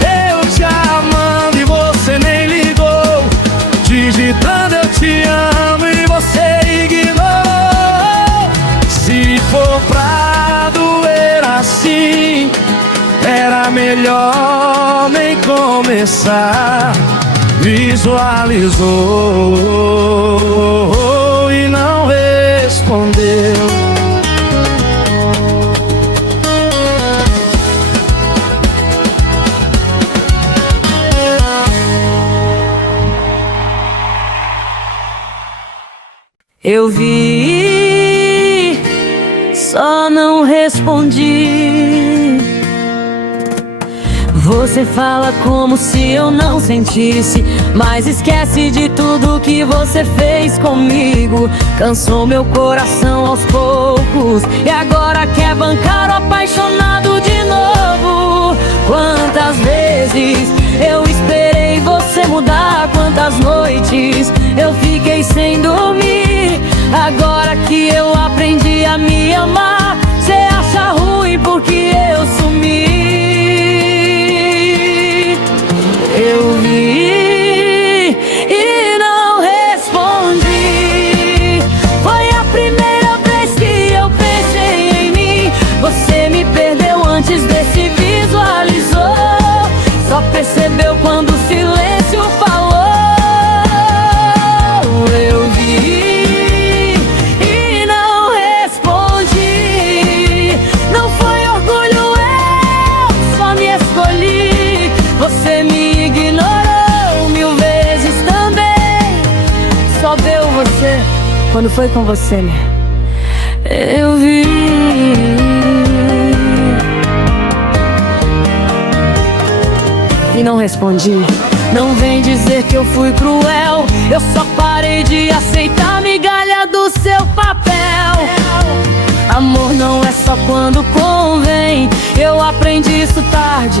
Eu te amando e você nem ligou. Digitando eu te amo e você ignorou. Se for pra doer assim, era melhor nem começar. Visualizou e não respondeu. Eu vi, só não respondi. Você fala como se eu não sentisse, mas esquece de tudo que você fez comigo. Cansou meu coração aos poucos e agora quer bancar o apaixonado de novo. Quantas vezes eu esperei você mudar, quantas noites eu fiquei sem dormir. Agora que eu aprendi a me amar, cê acha ruim porque eu sumi. Eu vi e não respondi. Foi a primeira vez que eu pensei em mim. Você me perdeu antes desse visualizou. Só percebeu quando o silêncio falou. Eu vi e não respondi. Não foi orgulho, eu só me escolhi. Você me ignorou 1000 vezes também. Só deu você quando foi com você, né? Eu vi e não respondi. Não vem dizer que eu fui cruel. Eu só parei de aceitar migalha do seu papel. Amor não é só quando convém. Eu aprendi isso tarde,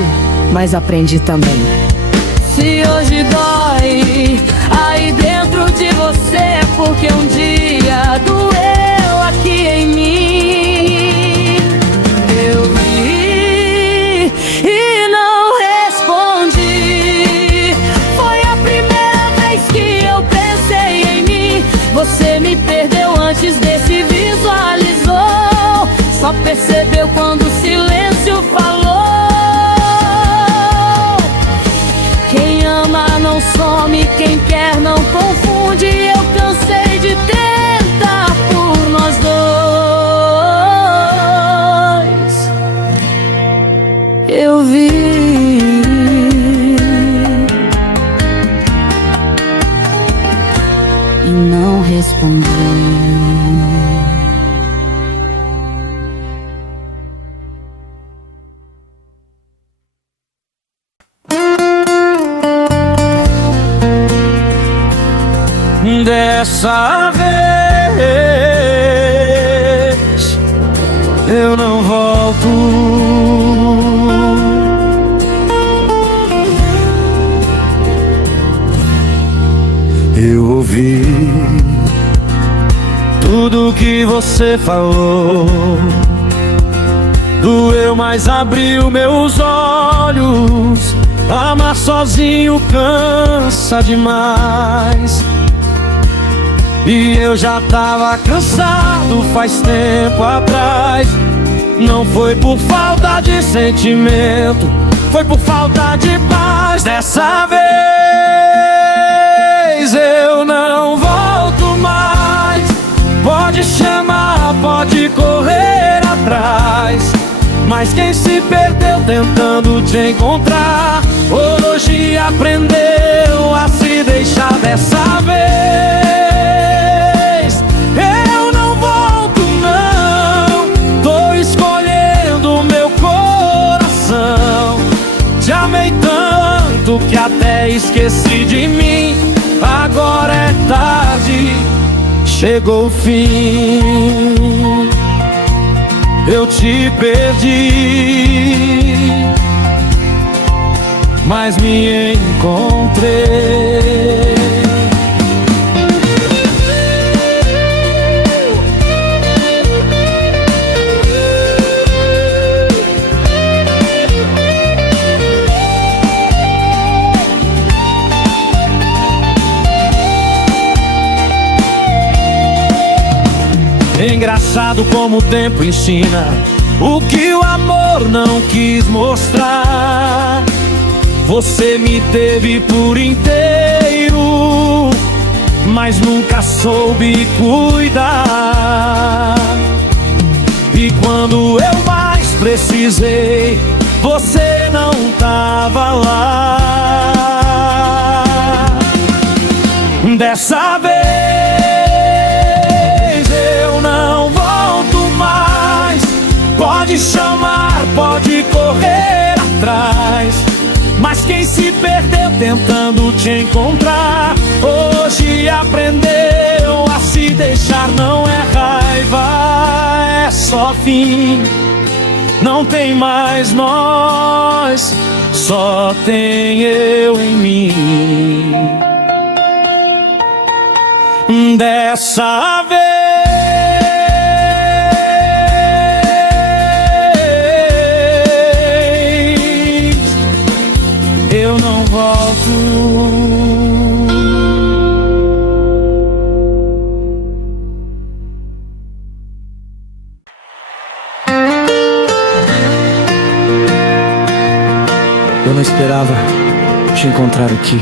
mas aprendi também. Se hoje dói aí dentro de você, é porque um dia doeu aqui em mim. Eu vi e não respondi. Foi a primeira vez que eu pensei em mim. Você me perdeu antes desse visualizou. Só percebeu quando o silêncio falou. Quem ama não some, quem quer não confunde. Eu cansei de tentar por nós dois. Eu vi e não respondi. Dessa vez eu não volto. Eu ouvi tudo que você falou. Doeu, mas abriu meus olhos. Amar sozinho cansa demais. E eu já tava cansado faz tempo atrás. Não foi por falta de sentimento, foi por falta de paz. Dessa vez eu não volto mais. Pode chamar, pode correr atrás, mas quem se perdeu tentando te encontrar, hoje aprendeu a se deixar. Dessa vez eu não volto não. Tô escolhendo meu coração. Te amei tanto que até esqueci de mim. Agora é tarde, chegou o fim. Eu te perdi, mas me encontrei. Engraçado como o tempo ensina o que o amor não quis mostrar. Você me teve por inteiro, mas nunca soube cuidar. E quando eu mais precisei, você não tava lá. Dessa vez pode chamar, pode correr atrás, mas quem se perdeu tentando te encontrar, hoje aprendeu a se deixar. Não é raiva, é só fim. Não tem mais nós, só tem eu em mim. Dessa vez eu não volto. Eu não esperava te encontrar aqui.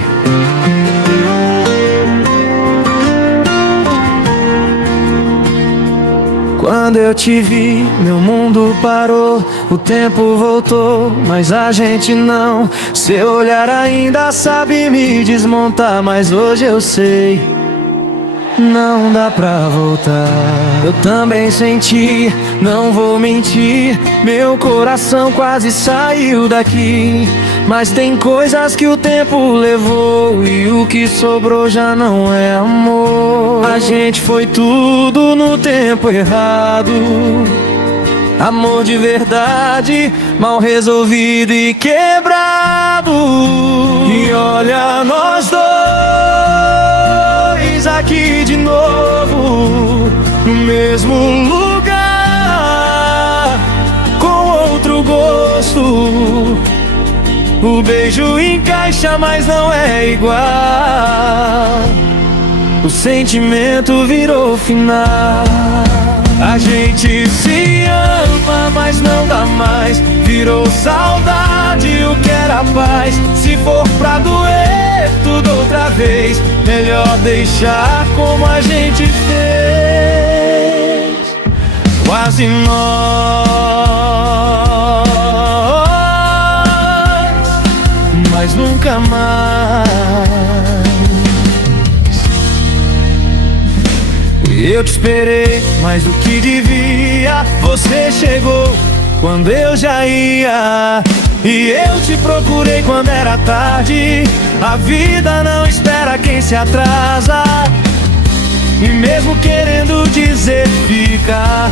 Quando eu te vi, meu mundo parou. O tempo voltou, mas a gente não. Seu olhar ainda sabe me desmontar, mas hoje eu sei, não dá pra voltar. Eu também senti, não vou mentir, meu coração quase saiu daqui. Mas tem coisas que o tempo levou, e o que sobrou já não é amor. A gente foi tudo no tempo errado. Amor de verdade, mal resolvido e quebrado. E olha nós dois aqui de novo, no mesmo lugar, com outro gosto. O beijo encaixa, mas não é igual. O sentimento virou final. A gente se ama, mas não dá mais. Virou saudade o que era paz. Se for pra doer tudo outra vez, melhor deixar como a gente fez. Quase nós, mas nunca mais. Eu te esperei mais do que devia. Você chegou quando eu já ia, e eu te procurei quando era tarde. A vida não espera quem se atrasa, e mesmo querendo dizer fica,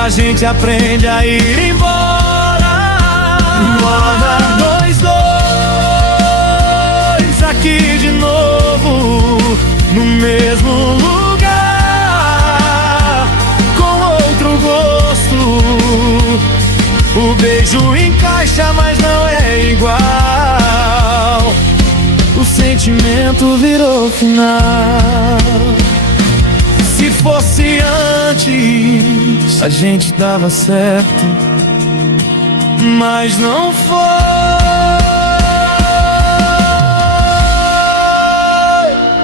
a gente aprende a ir embora. Manda nós dois aqui de novo, no mesmo lugar, com outro gosto. O beijo encaixa, mas não é igual. O sentimento virou final. Se fosse antes, a gente dava certo, mas não foi.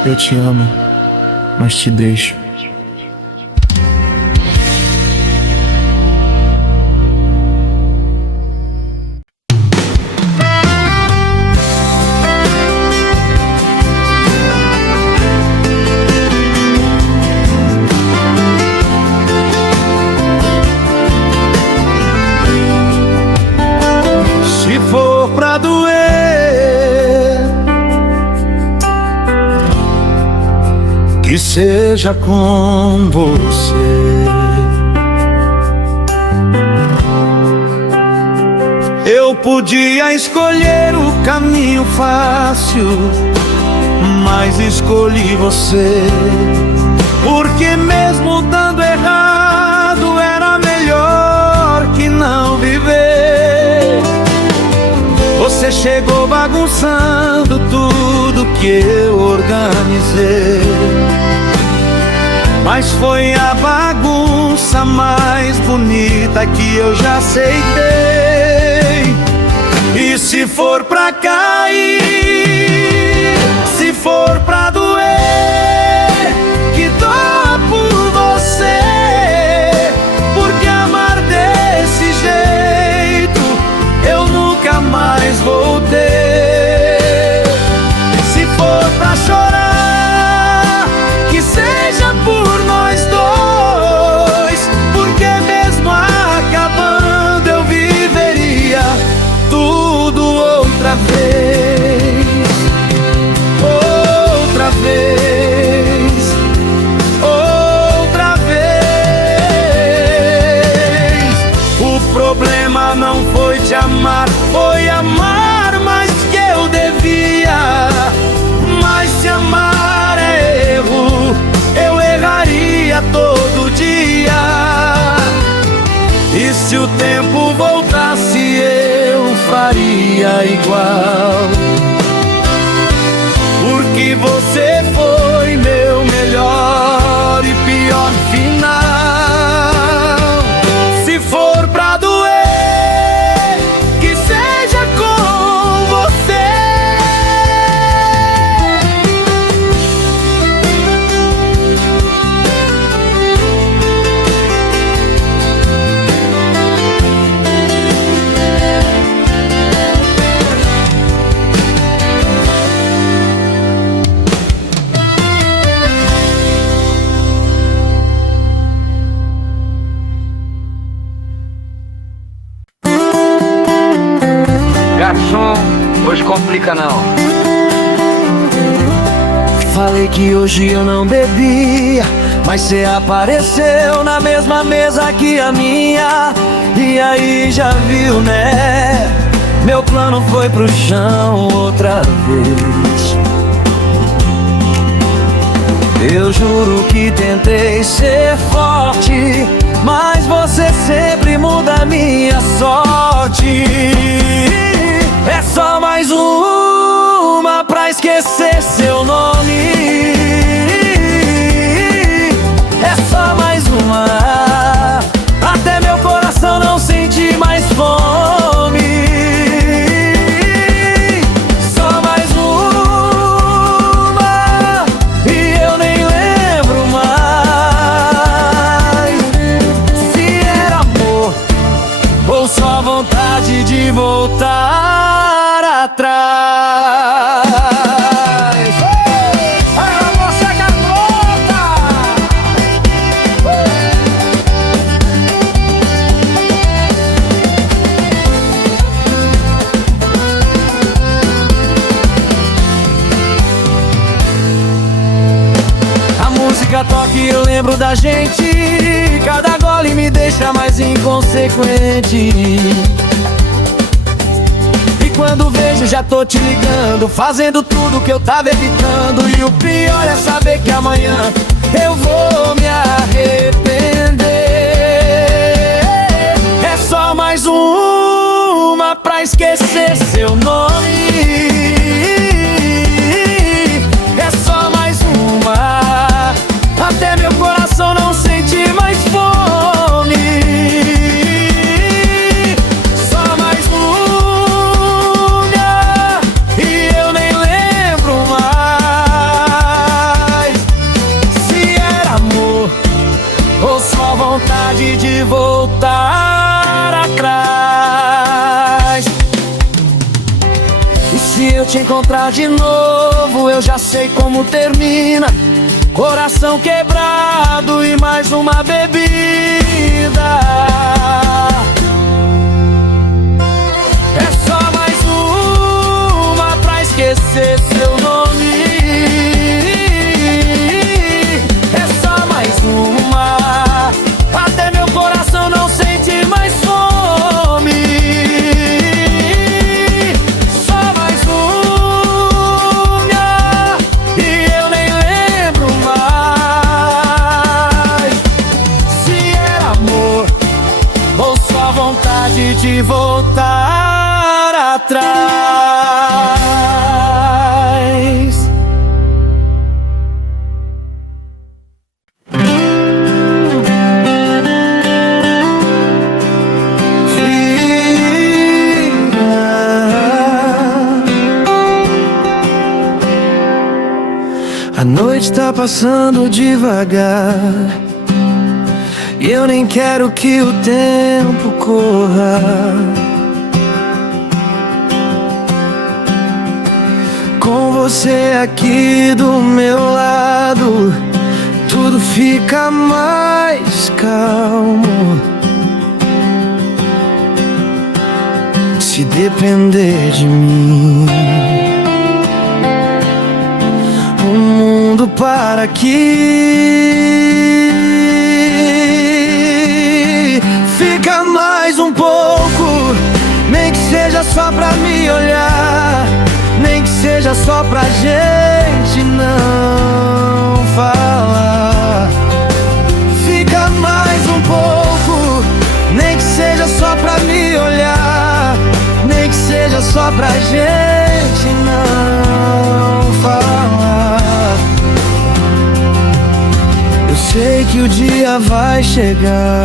Eu te amo, mas te deixo. Pra doer, que seja com você. Eu podia escolher o caminho fácil, mas escolhi você, porque mesmo dando errado era melhor que não viver. Você chegou bagunçando tudo que eu organizei, mas foi a bagunça mais bonita que eu já aceitei. E se for pra cair, se for pra doer, que doa por você, porque amar desse jeito eu nunca mais vou ter. Se for pra chorar, que seja por nós dois, porque mesmo acabando eu viveria tudo outra vez. Outra vez. Outra vez. O problema não foi te amar, foi amar mais que eu devia. Mas se amar é erro, eu erraria todo dia. E se o tempo voltasse, eu faria igual, porque você foi meu melhor e pior final. Se for pra doer, que seja com você. Garçom, hoje complica não. Falei que hoje eu não bebia, mas cê apareceu na mesma mesa que a minha. E aí já viu, né? Meu plano foi pro chão outra vez. Eu juro que tentei ser forte, mas você sempre muda a minha sorte. É só mais uma pra esquecer seu nome. É só mais uma, até meu coração não sentir mais fome. Só mais uma e eu nem lembro mais se era amor ou só vontade de voltar atrás. Olha você, garota! A música toca e eu lembro da gente. Cada gole me deixa mais inconsequente. Quando vejo já tô te ligando, fazendo tudo que eu tava evitando. E o pior é saber que amanhã eu vou me arrepender. É só mais uma pra esquecer seu nome. É só mais uma, até meu coração te encontrar de novo, eu já sei como termina. Coração quebrado e mais uma bebida. É só mais uma pra esquecer seu nome. É só mais uma, até meu coração não sente mais fome. Só mais uma e eu nem lembro mais se era amor ou só vontade de voltar atrás. A noite tá passando devagar e eu nem quero que o tempo corra. Com você aqui do meu lado, tudo fica mais calmo. Se depender de mim, o mundo para aqui. Fica mais um pouco, nem que seja só pra me olhar, nem que seja só pra gente não falar. Fica mais um pouco, nem que seja só pra me olhar, nem que seja só pra gente não falar. Eu sei que o dia vai chegar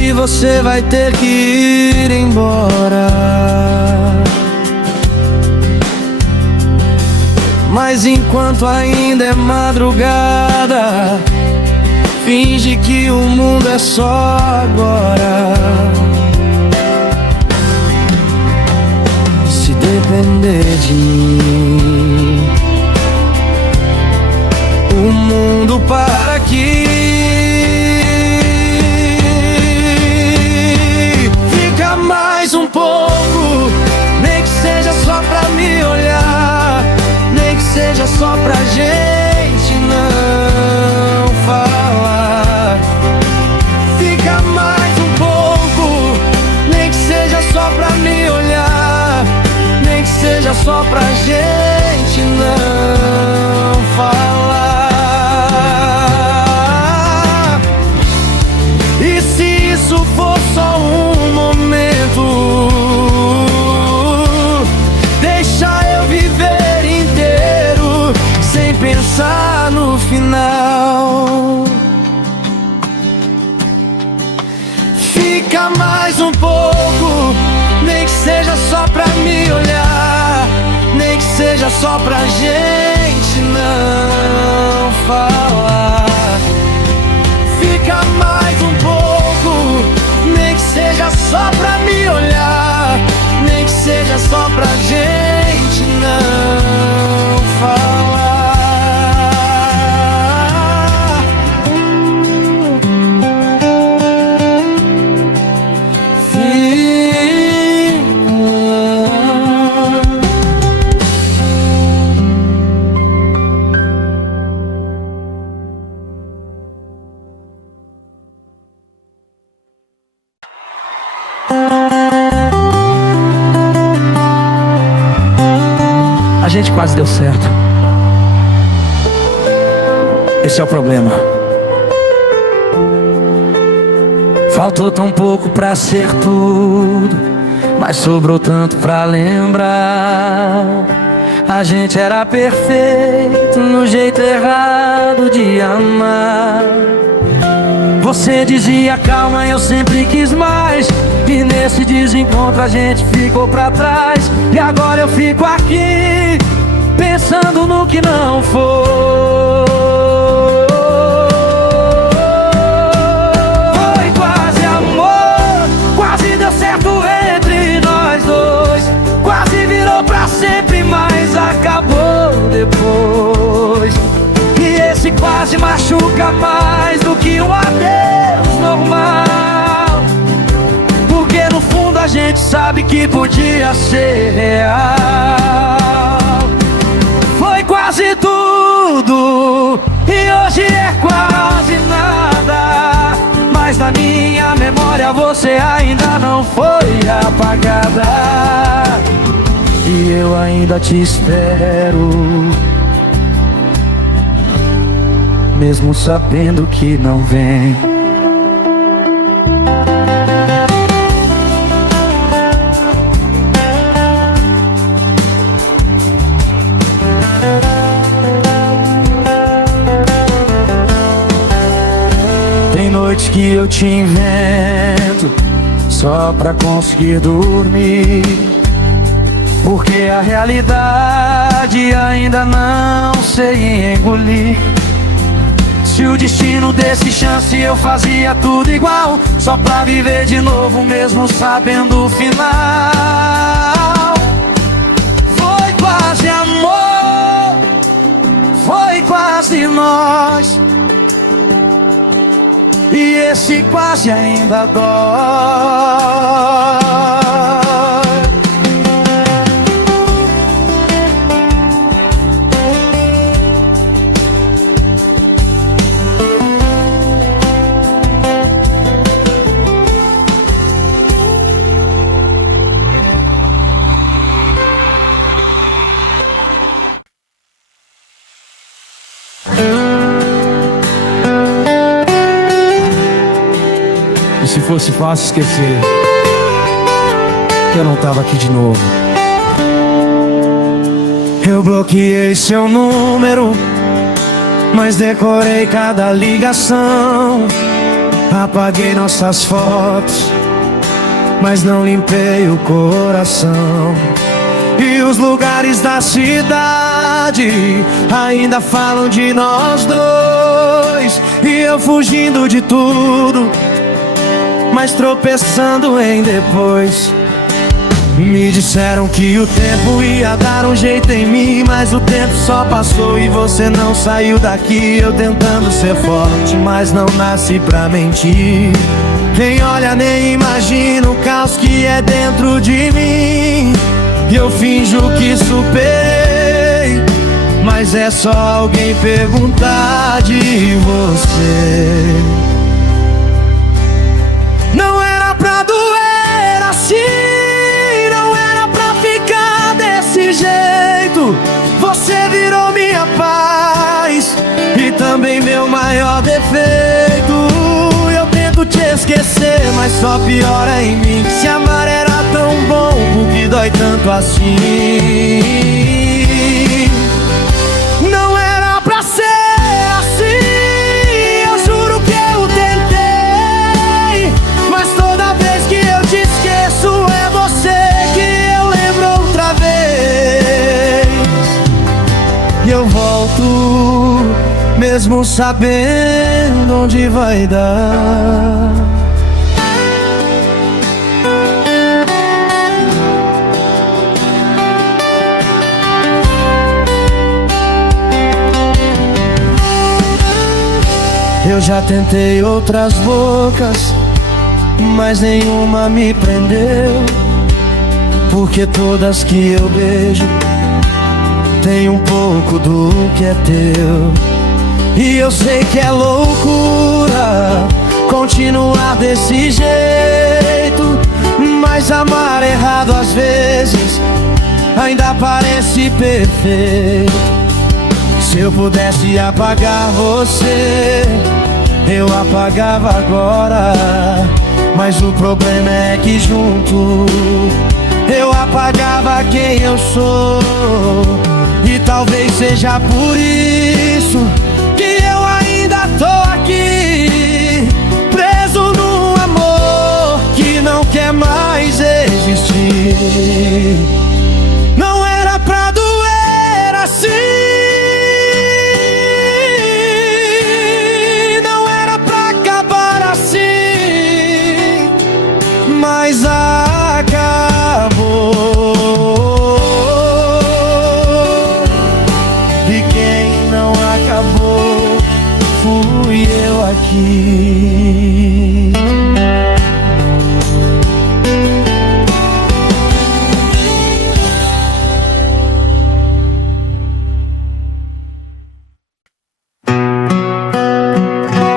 e você vai ter que ir embora, mas enquanto ainda é madrugada, finge que o mundo é só agora. Se depender de mim, o mundo para aqui. Fica mais um pouco, nem que seja só pra me olhar, nem que seja só pra gente não falar. Fica mais um pouco, nem que seja só pra me olhar, nem que seja só pra gente não falar. E se isso for só um momento, deixa eu viver inteiro sem pensar no final. Fica mais um pouco, nem que seja só pra me olhar, nem que seja só pra gente não falar. Fica mais um pouco, nem que seja só pra me olhar, nem que seja só pra gente não falar. A gente quase deu certo. Esse é o problema. Faltou tão pouco pra ser tudo, mas sobrou tanto pra lembrar. A gente era perfeito no jeito errado de amar. Você dizia calma, eu sempre quis mais, e nesse desencontro a gente ficou pra trás. E agora eu fico aqui, pensando no que não foi. Foi quase amor, quase deu certo entre nós dois, quase virou quase machuca mais do que um adeus normal. Porque no fundo a gente sabe que podia ser real. Foi quase tudo e hoje é quase nada, mas na minha memória você ainda não foi apagada. E eu ainda te espero, mesmo sabendo que não vem. Tem noites que eu te invento só pra conseguir dormir, porque a realidade ainda não sei engolir. Se o destino desse chance eu fazia tudo igual, só pra viver de novo mesmo sabendo o final. Foi quase amor, foi quase nós, e esse quase ainda dói. E se fosse fácil esquecer que eu não tava aqui de novo. Eu bloqueei seu número, mas decorei cada ligação. Apaguei nossas fotos, mas não limpei o coração. E os lugares da cidade ainda falam de nós dois. E eu fugindo de tudo, mas tropeçando em depois. Me disseram que o tempo ia dar um jeito em mim, mas o tempo só passou e você não saiu daqui. Eu tentando ser forte, mas não nasci pra mentir. Quem olha nem imagina o caos que é dentro de mim. E eu finjo que superei, mas é só alguém perguntar de você. Não era pra doer assim, não era pra ficar desse jeito. Você virou minha paz e também meu maior defeito. Eu tento te esquecer, mas só piora em mim. Se amar era tão bom, por que dói tanto assim? Não era pra ser assim, eu juro que eu tentei, mas toda vez que eu te esqueço é você que eu lembro outra vez. E eu volto, mesmo sabendo onde vai dar. Eu já tentei outras bocas, mas nenhuma me prendeu. Porque todas que eu beijo tem um pouco do que é teu. E eu sei que é loucura continuar desse jeito, mas amar errado às vezes ainda parece perfeito. Se eu pudesse apagar você, eu apagava agora. Mas o problema é que junto eu apagava quem eu sou. E talvez seja por isso que eu ainda tô aqui, preso num amor que não quer mais existir. Não era pra doer assim, mas acabou. E quem não acabou fui eu aqui.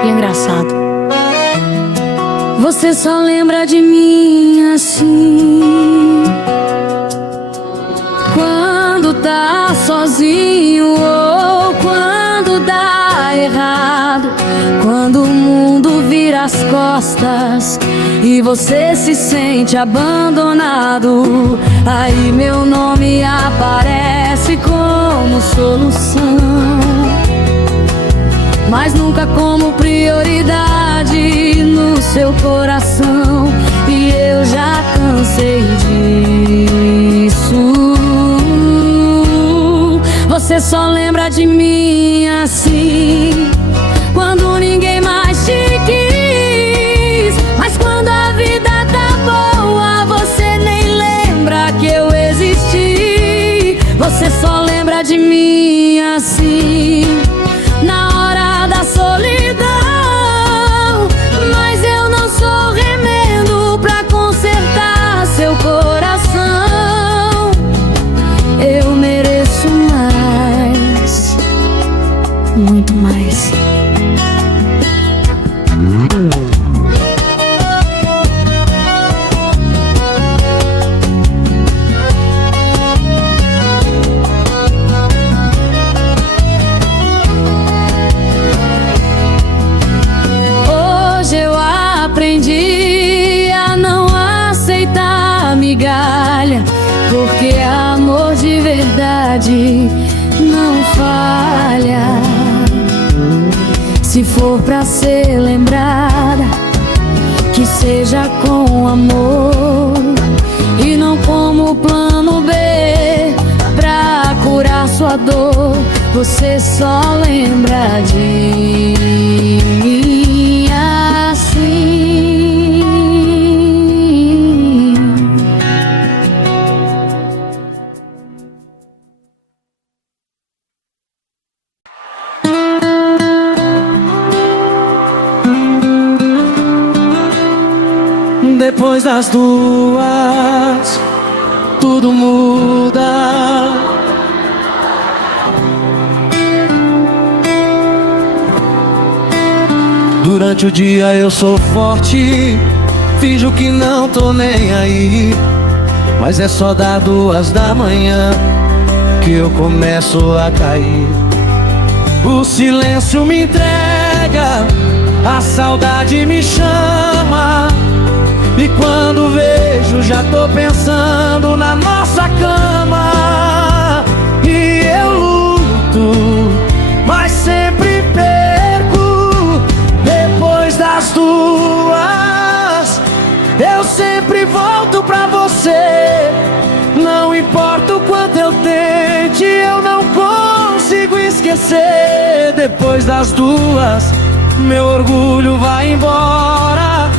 E é engraçado, você só lembra de mim assim quando tá sozinho ou quando dá errado, quando o mundo vira as costas e você se sente abandonado. Aí meu nome aparece como solução, mas nunca como prioridade no seu coração. E eu já cansei disso. Você só lembra de mim assim quando ninguém mais te quis. Mas quando a vida tá boa, você nem lembra que eu existi. Você só lembra de mim assim na hora da solidão. Mas eu não sou remendo pra consertar seu coração. Eu mereço mais, muito mais. Hoje eu aprendi a não aceitar migalha, porque amor de verdade não falha. Se for pra ser lembrada, que seja com amor e não como plano B pra curar sua dor. Você só lembra de mim assim. Depois das duas, tudo muda. Durante o dia eu sou forte, finjo que não tô nem aí. Mas é só dar 2 da manhã que eu começo a cair. O silêncio me entrega, a saudade me chama. E quando vejo já tô pensando na nossa cama. E eu luto, mas sempre perco. Depois das 2, eu sempre volto pra você. Não importa o quanto eu tente, eu não consigo esquecer. Depois das 2, meu orgulho vai embora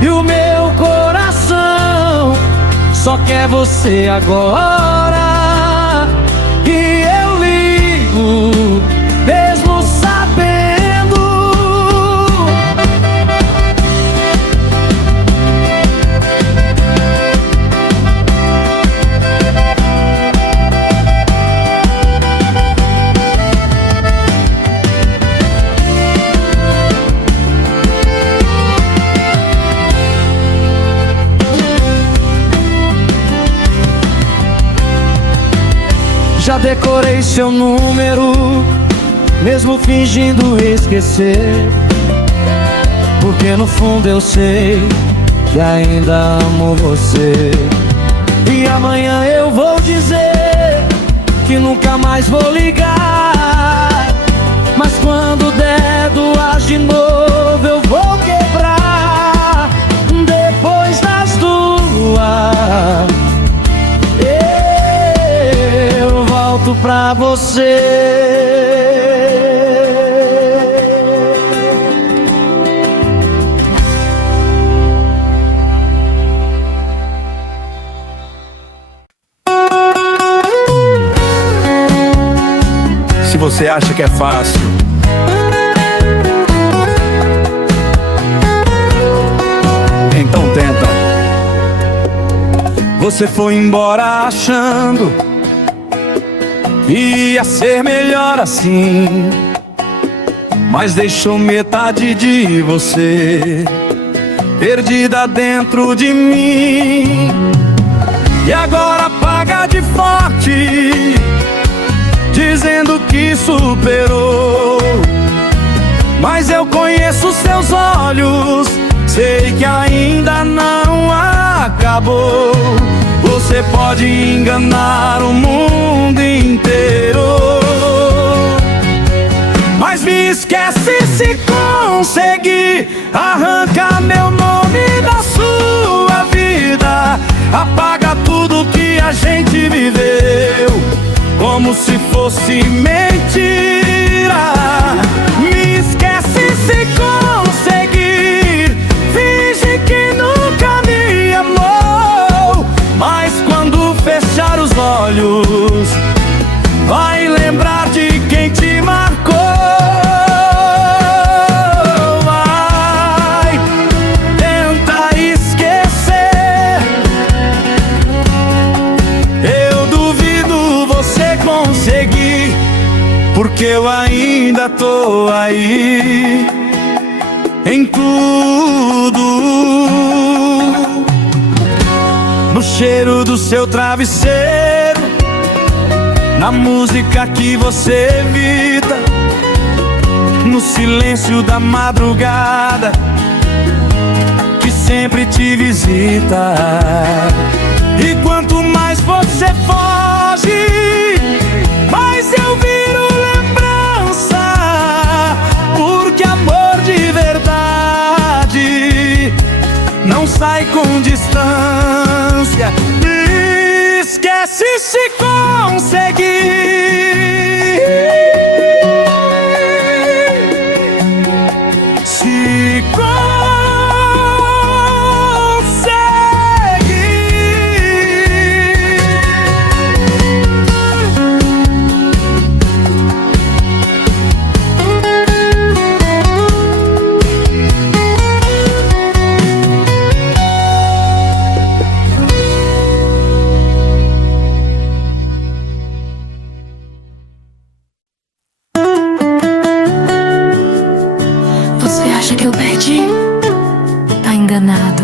e o meu coração só quer você agora. E eu ligo, mesmo sabendo. Já decorei seu número, mesmo fingindo esquecer, porque no fundo eu sei que ainda amo você. E amanhã eu vou dizer que nunca mais vou ligar, mas quando der 2 de novo eu vou quebrar. Depois das 2 eu volto pra você. Se você acha que é fácil, então tenta. Você foi embora achando que ia ser melhor assim, mas deixou metade de você perdida dentro de mim. E agora paga de forte, dizendo que superou. Mas eu conheço seus olhos, sei que ainda não acabou. Você pode enganar o mundo inteiro, mas me esquece se conseguir arrancar meu nome da sua vida. Apaga tudo que a gente viveu, como se fosse mentira. Me esquece se conseguir, finge que nunca me amou. Mas quando fechar os olhos, vai lembrar de quem te marcou. Vai, tenta esquecer. Eu duvido você conseguir, porque eu ainda tô aí em tudo. No cheiro do seu travesseiro, na música que você evita, no silêncio da madrugada que sempre te visita. E quanto mais você foge, mais eu viro lembrança. Porque amor de verdade não sai com distância. Esquece se conseguir. Se que eu perdi, tá enganado.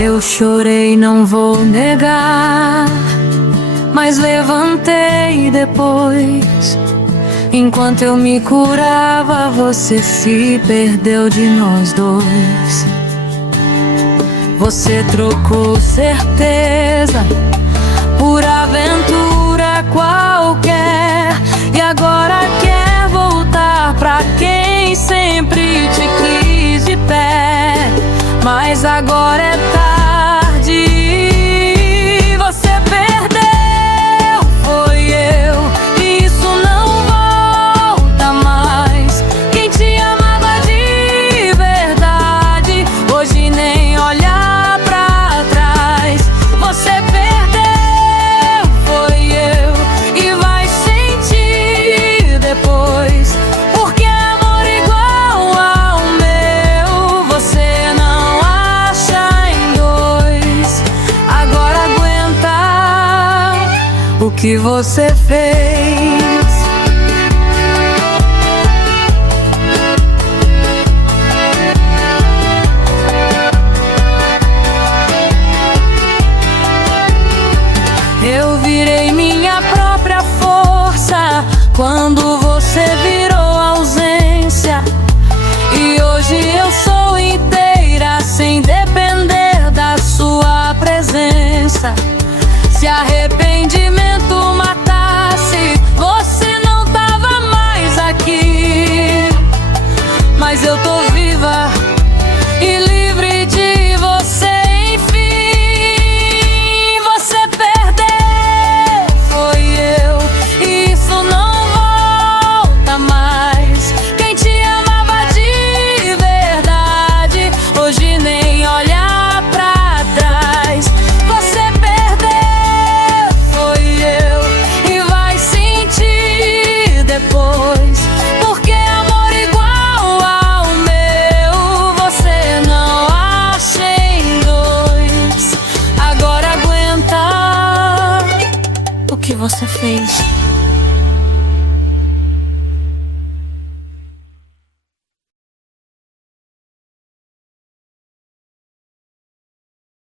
Eu chorei, não vou negar, mas levantei depois. Enquanto eu me curava, você se perdeu de nós dois. Você trocou certeza por aventura qualquer, e agora quer voltar pra quem sempre te quis de pé. Mas agora é tarde, você perdeu, foi eu, e isso não volta mais. Quem te amava de verdade, hoje nem olhar pra trás. Você perdeu, foi eu, e vai sentir depois. Porque amor igual ao meu, você não acha em dois. Agora aguenta o que você fez. Eu virei minha própria força quando você virou ausência. E hoje eu sou inteira sem depender da sua presença. Se arrependimento matasse, você não tava mais aqui. Mas eu tô viva e livre de você, enfim. Você perdeu, foi eu, e isso não volta mais. Quem te amava de verdade, hoje nem olhar pra trás. Você perdeu, você fez.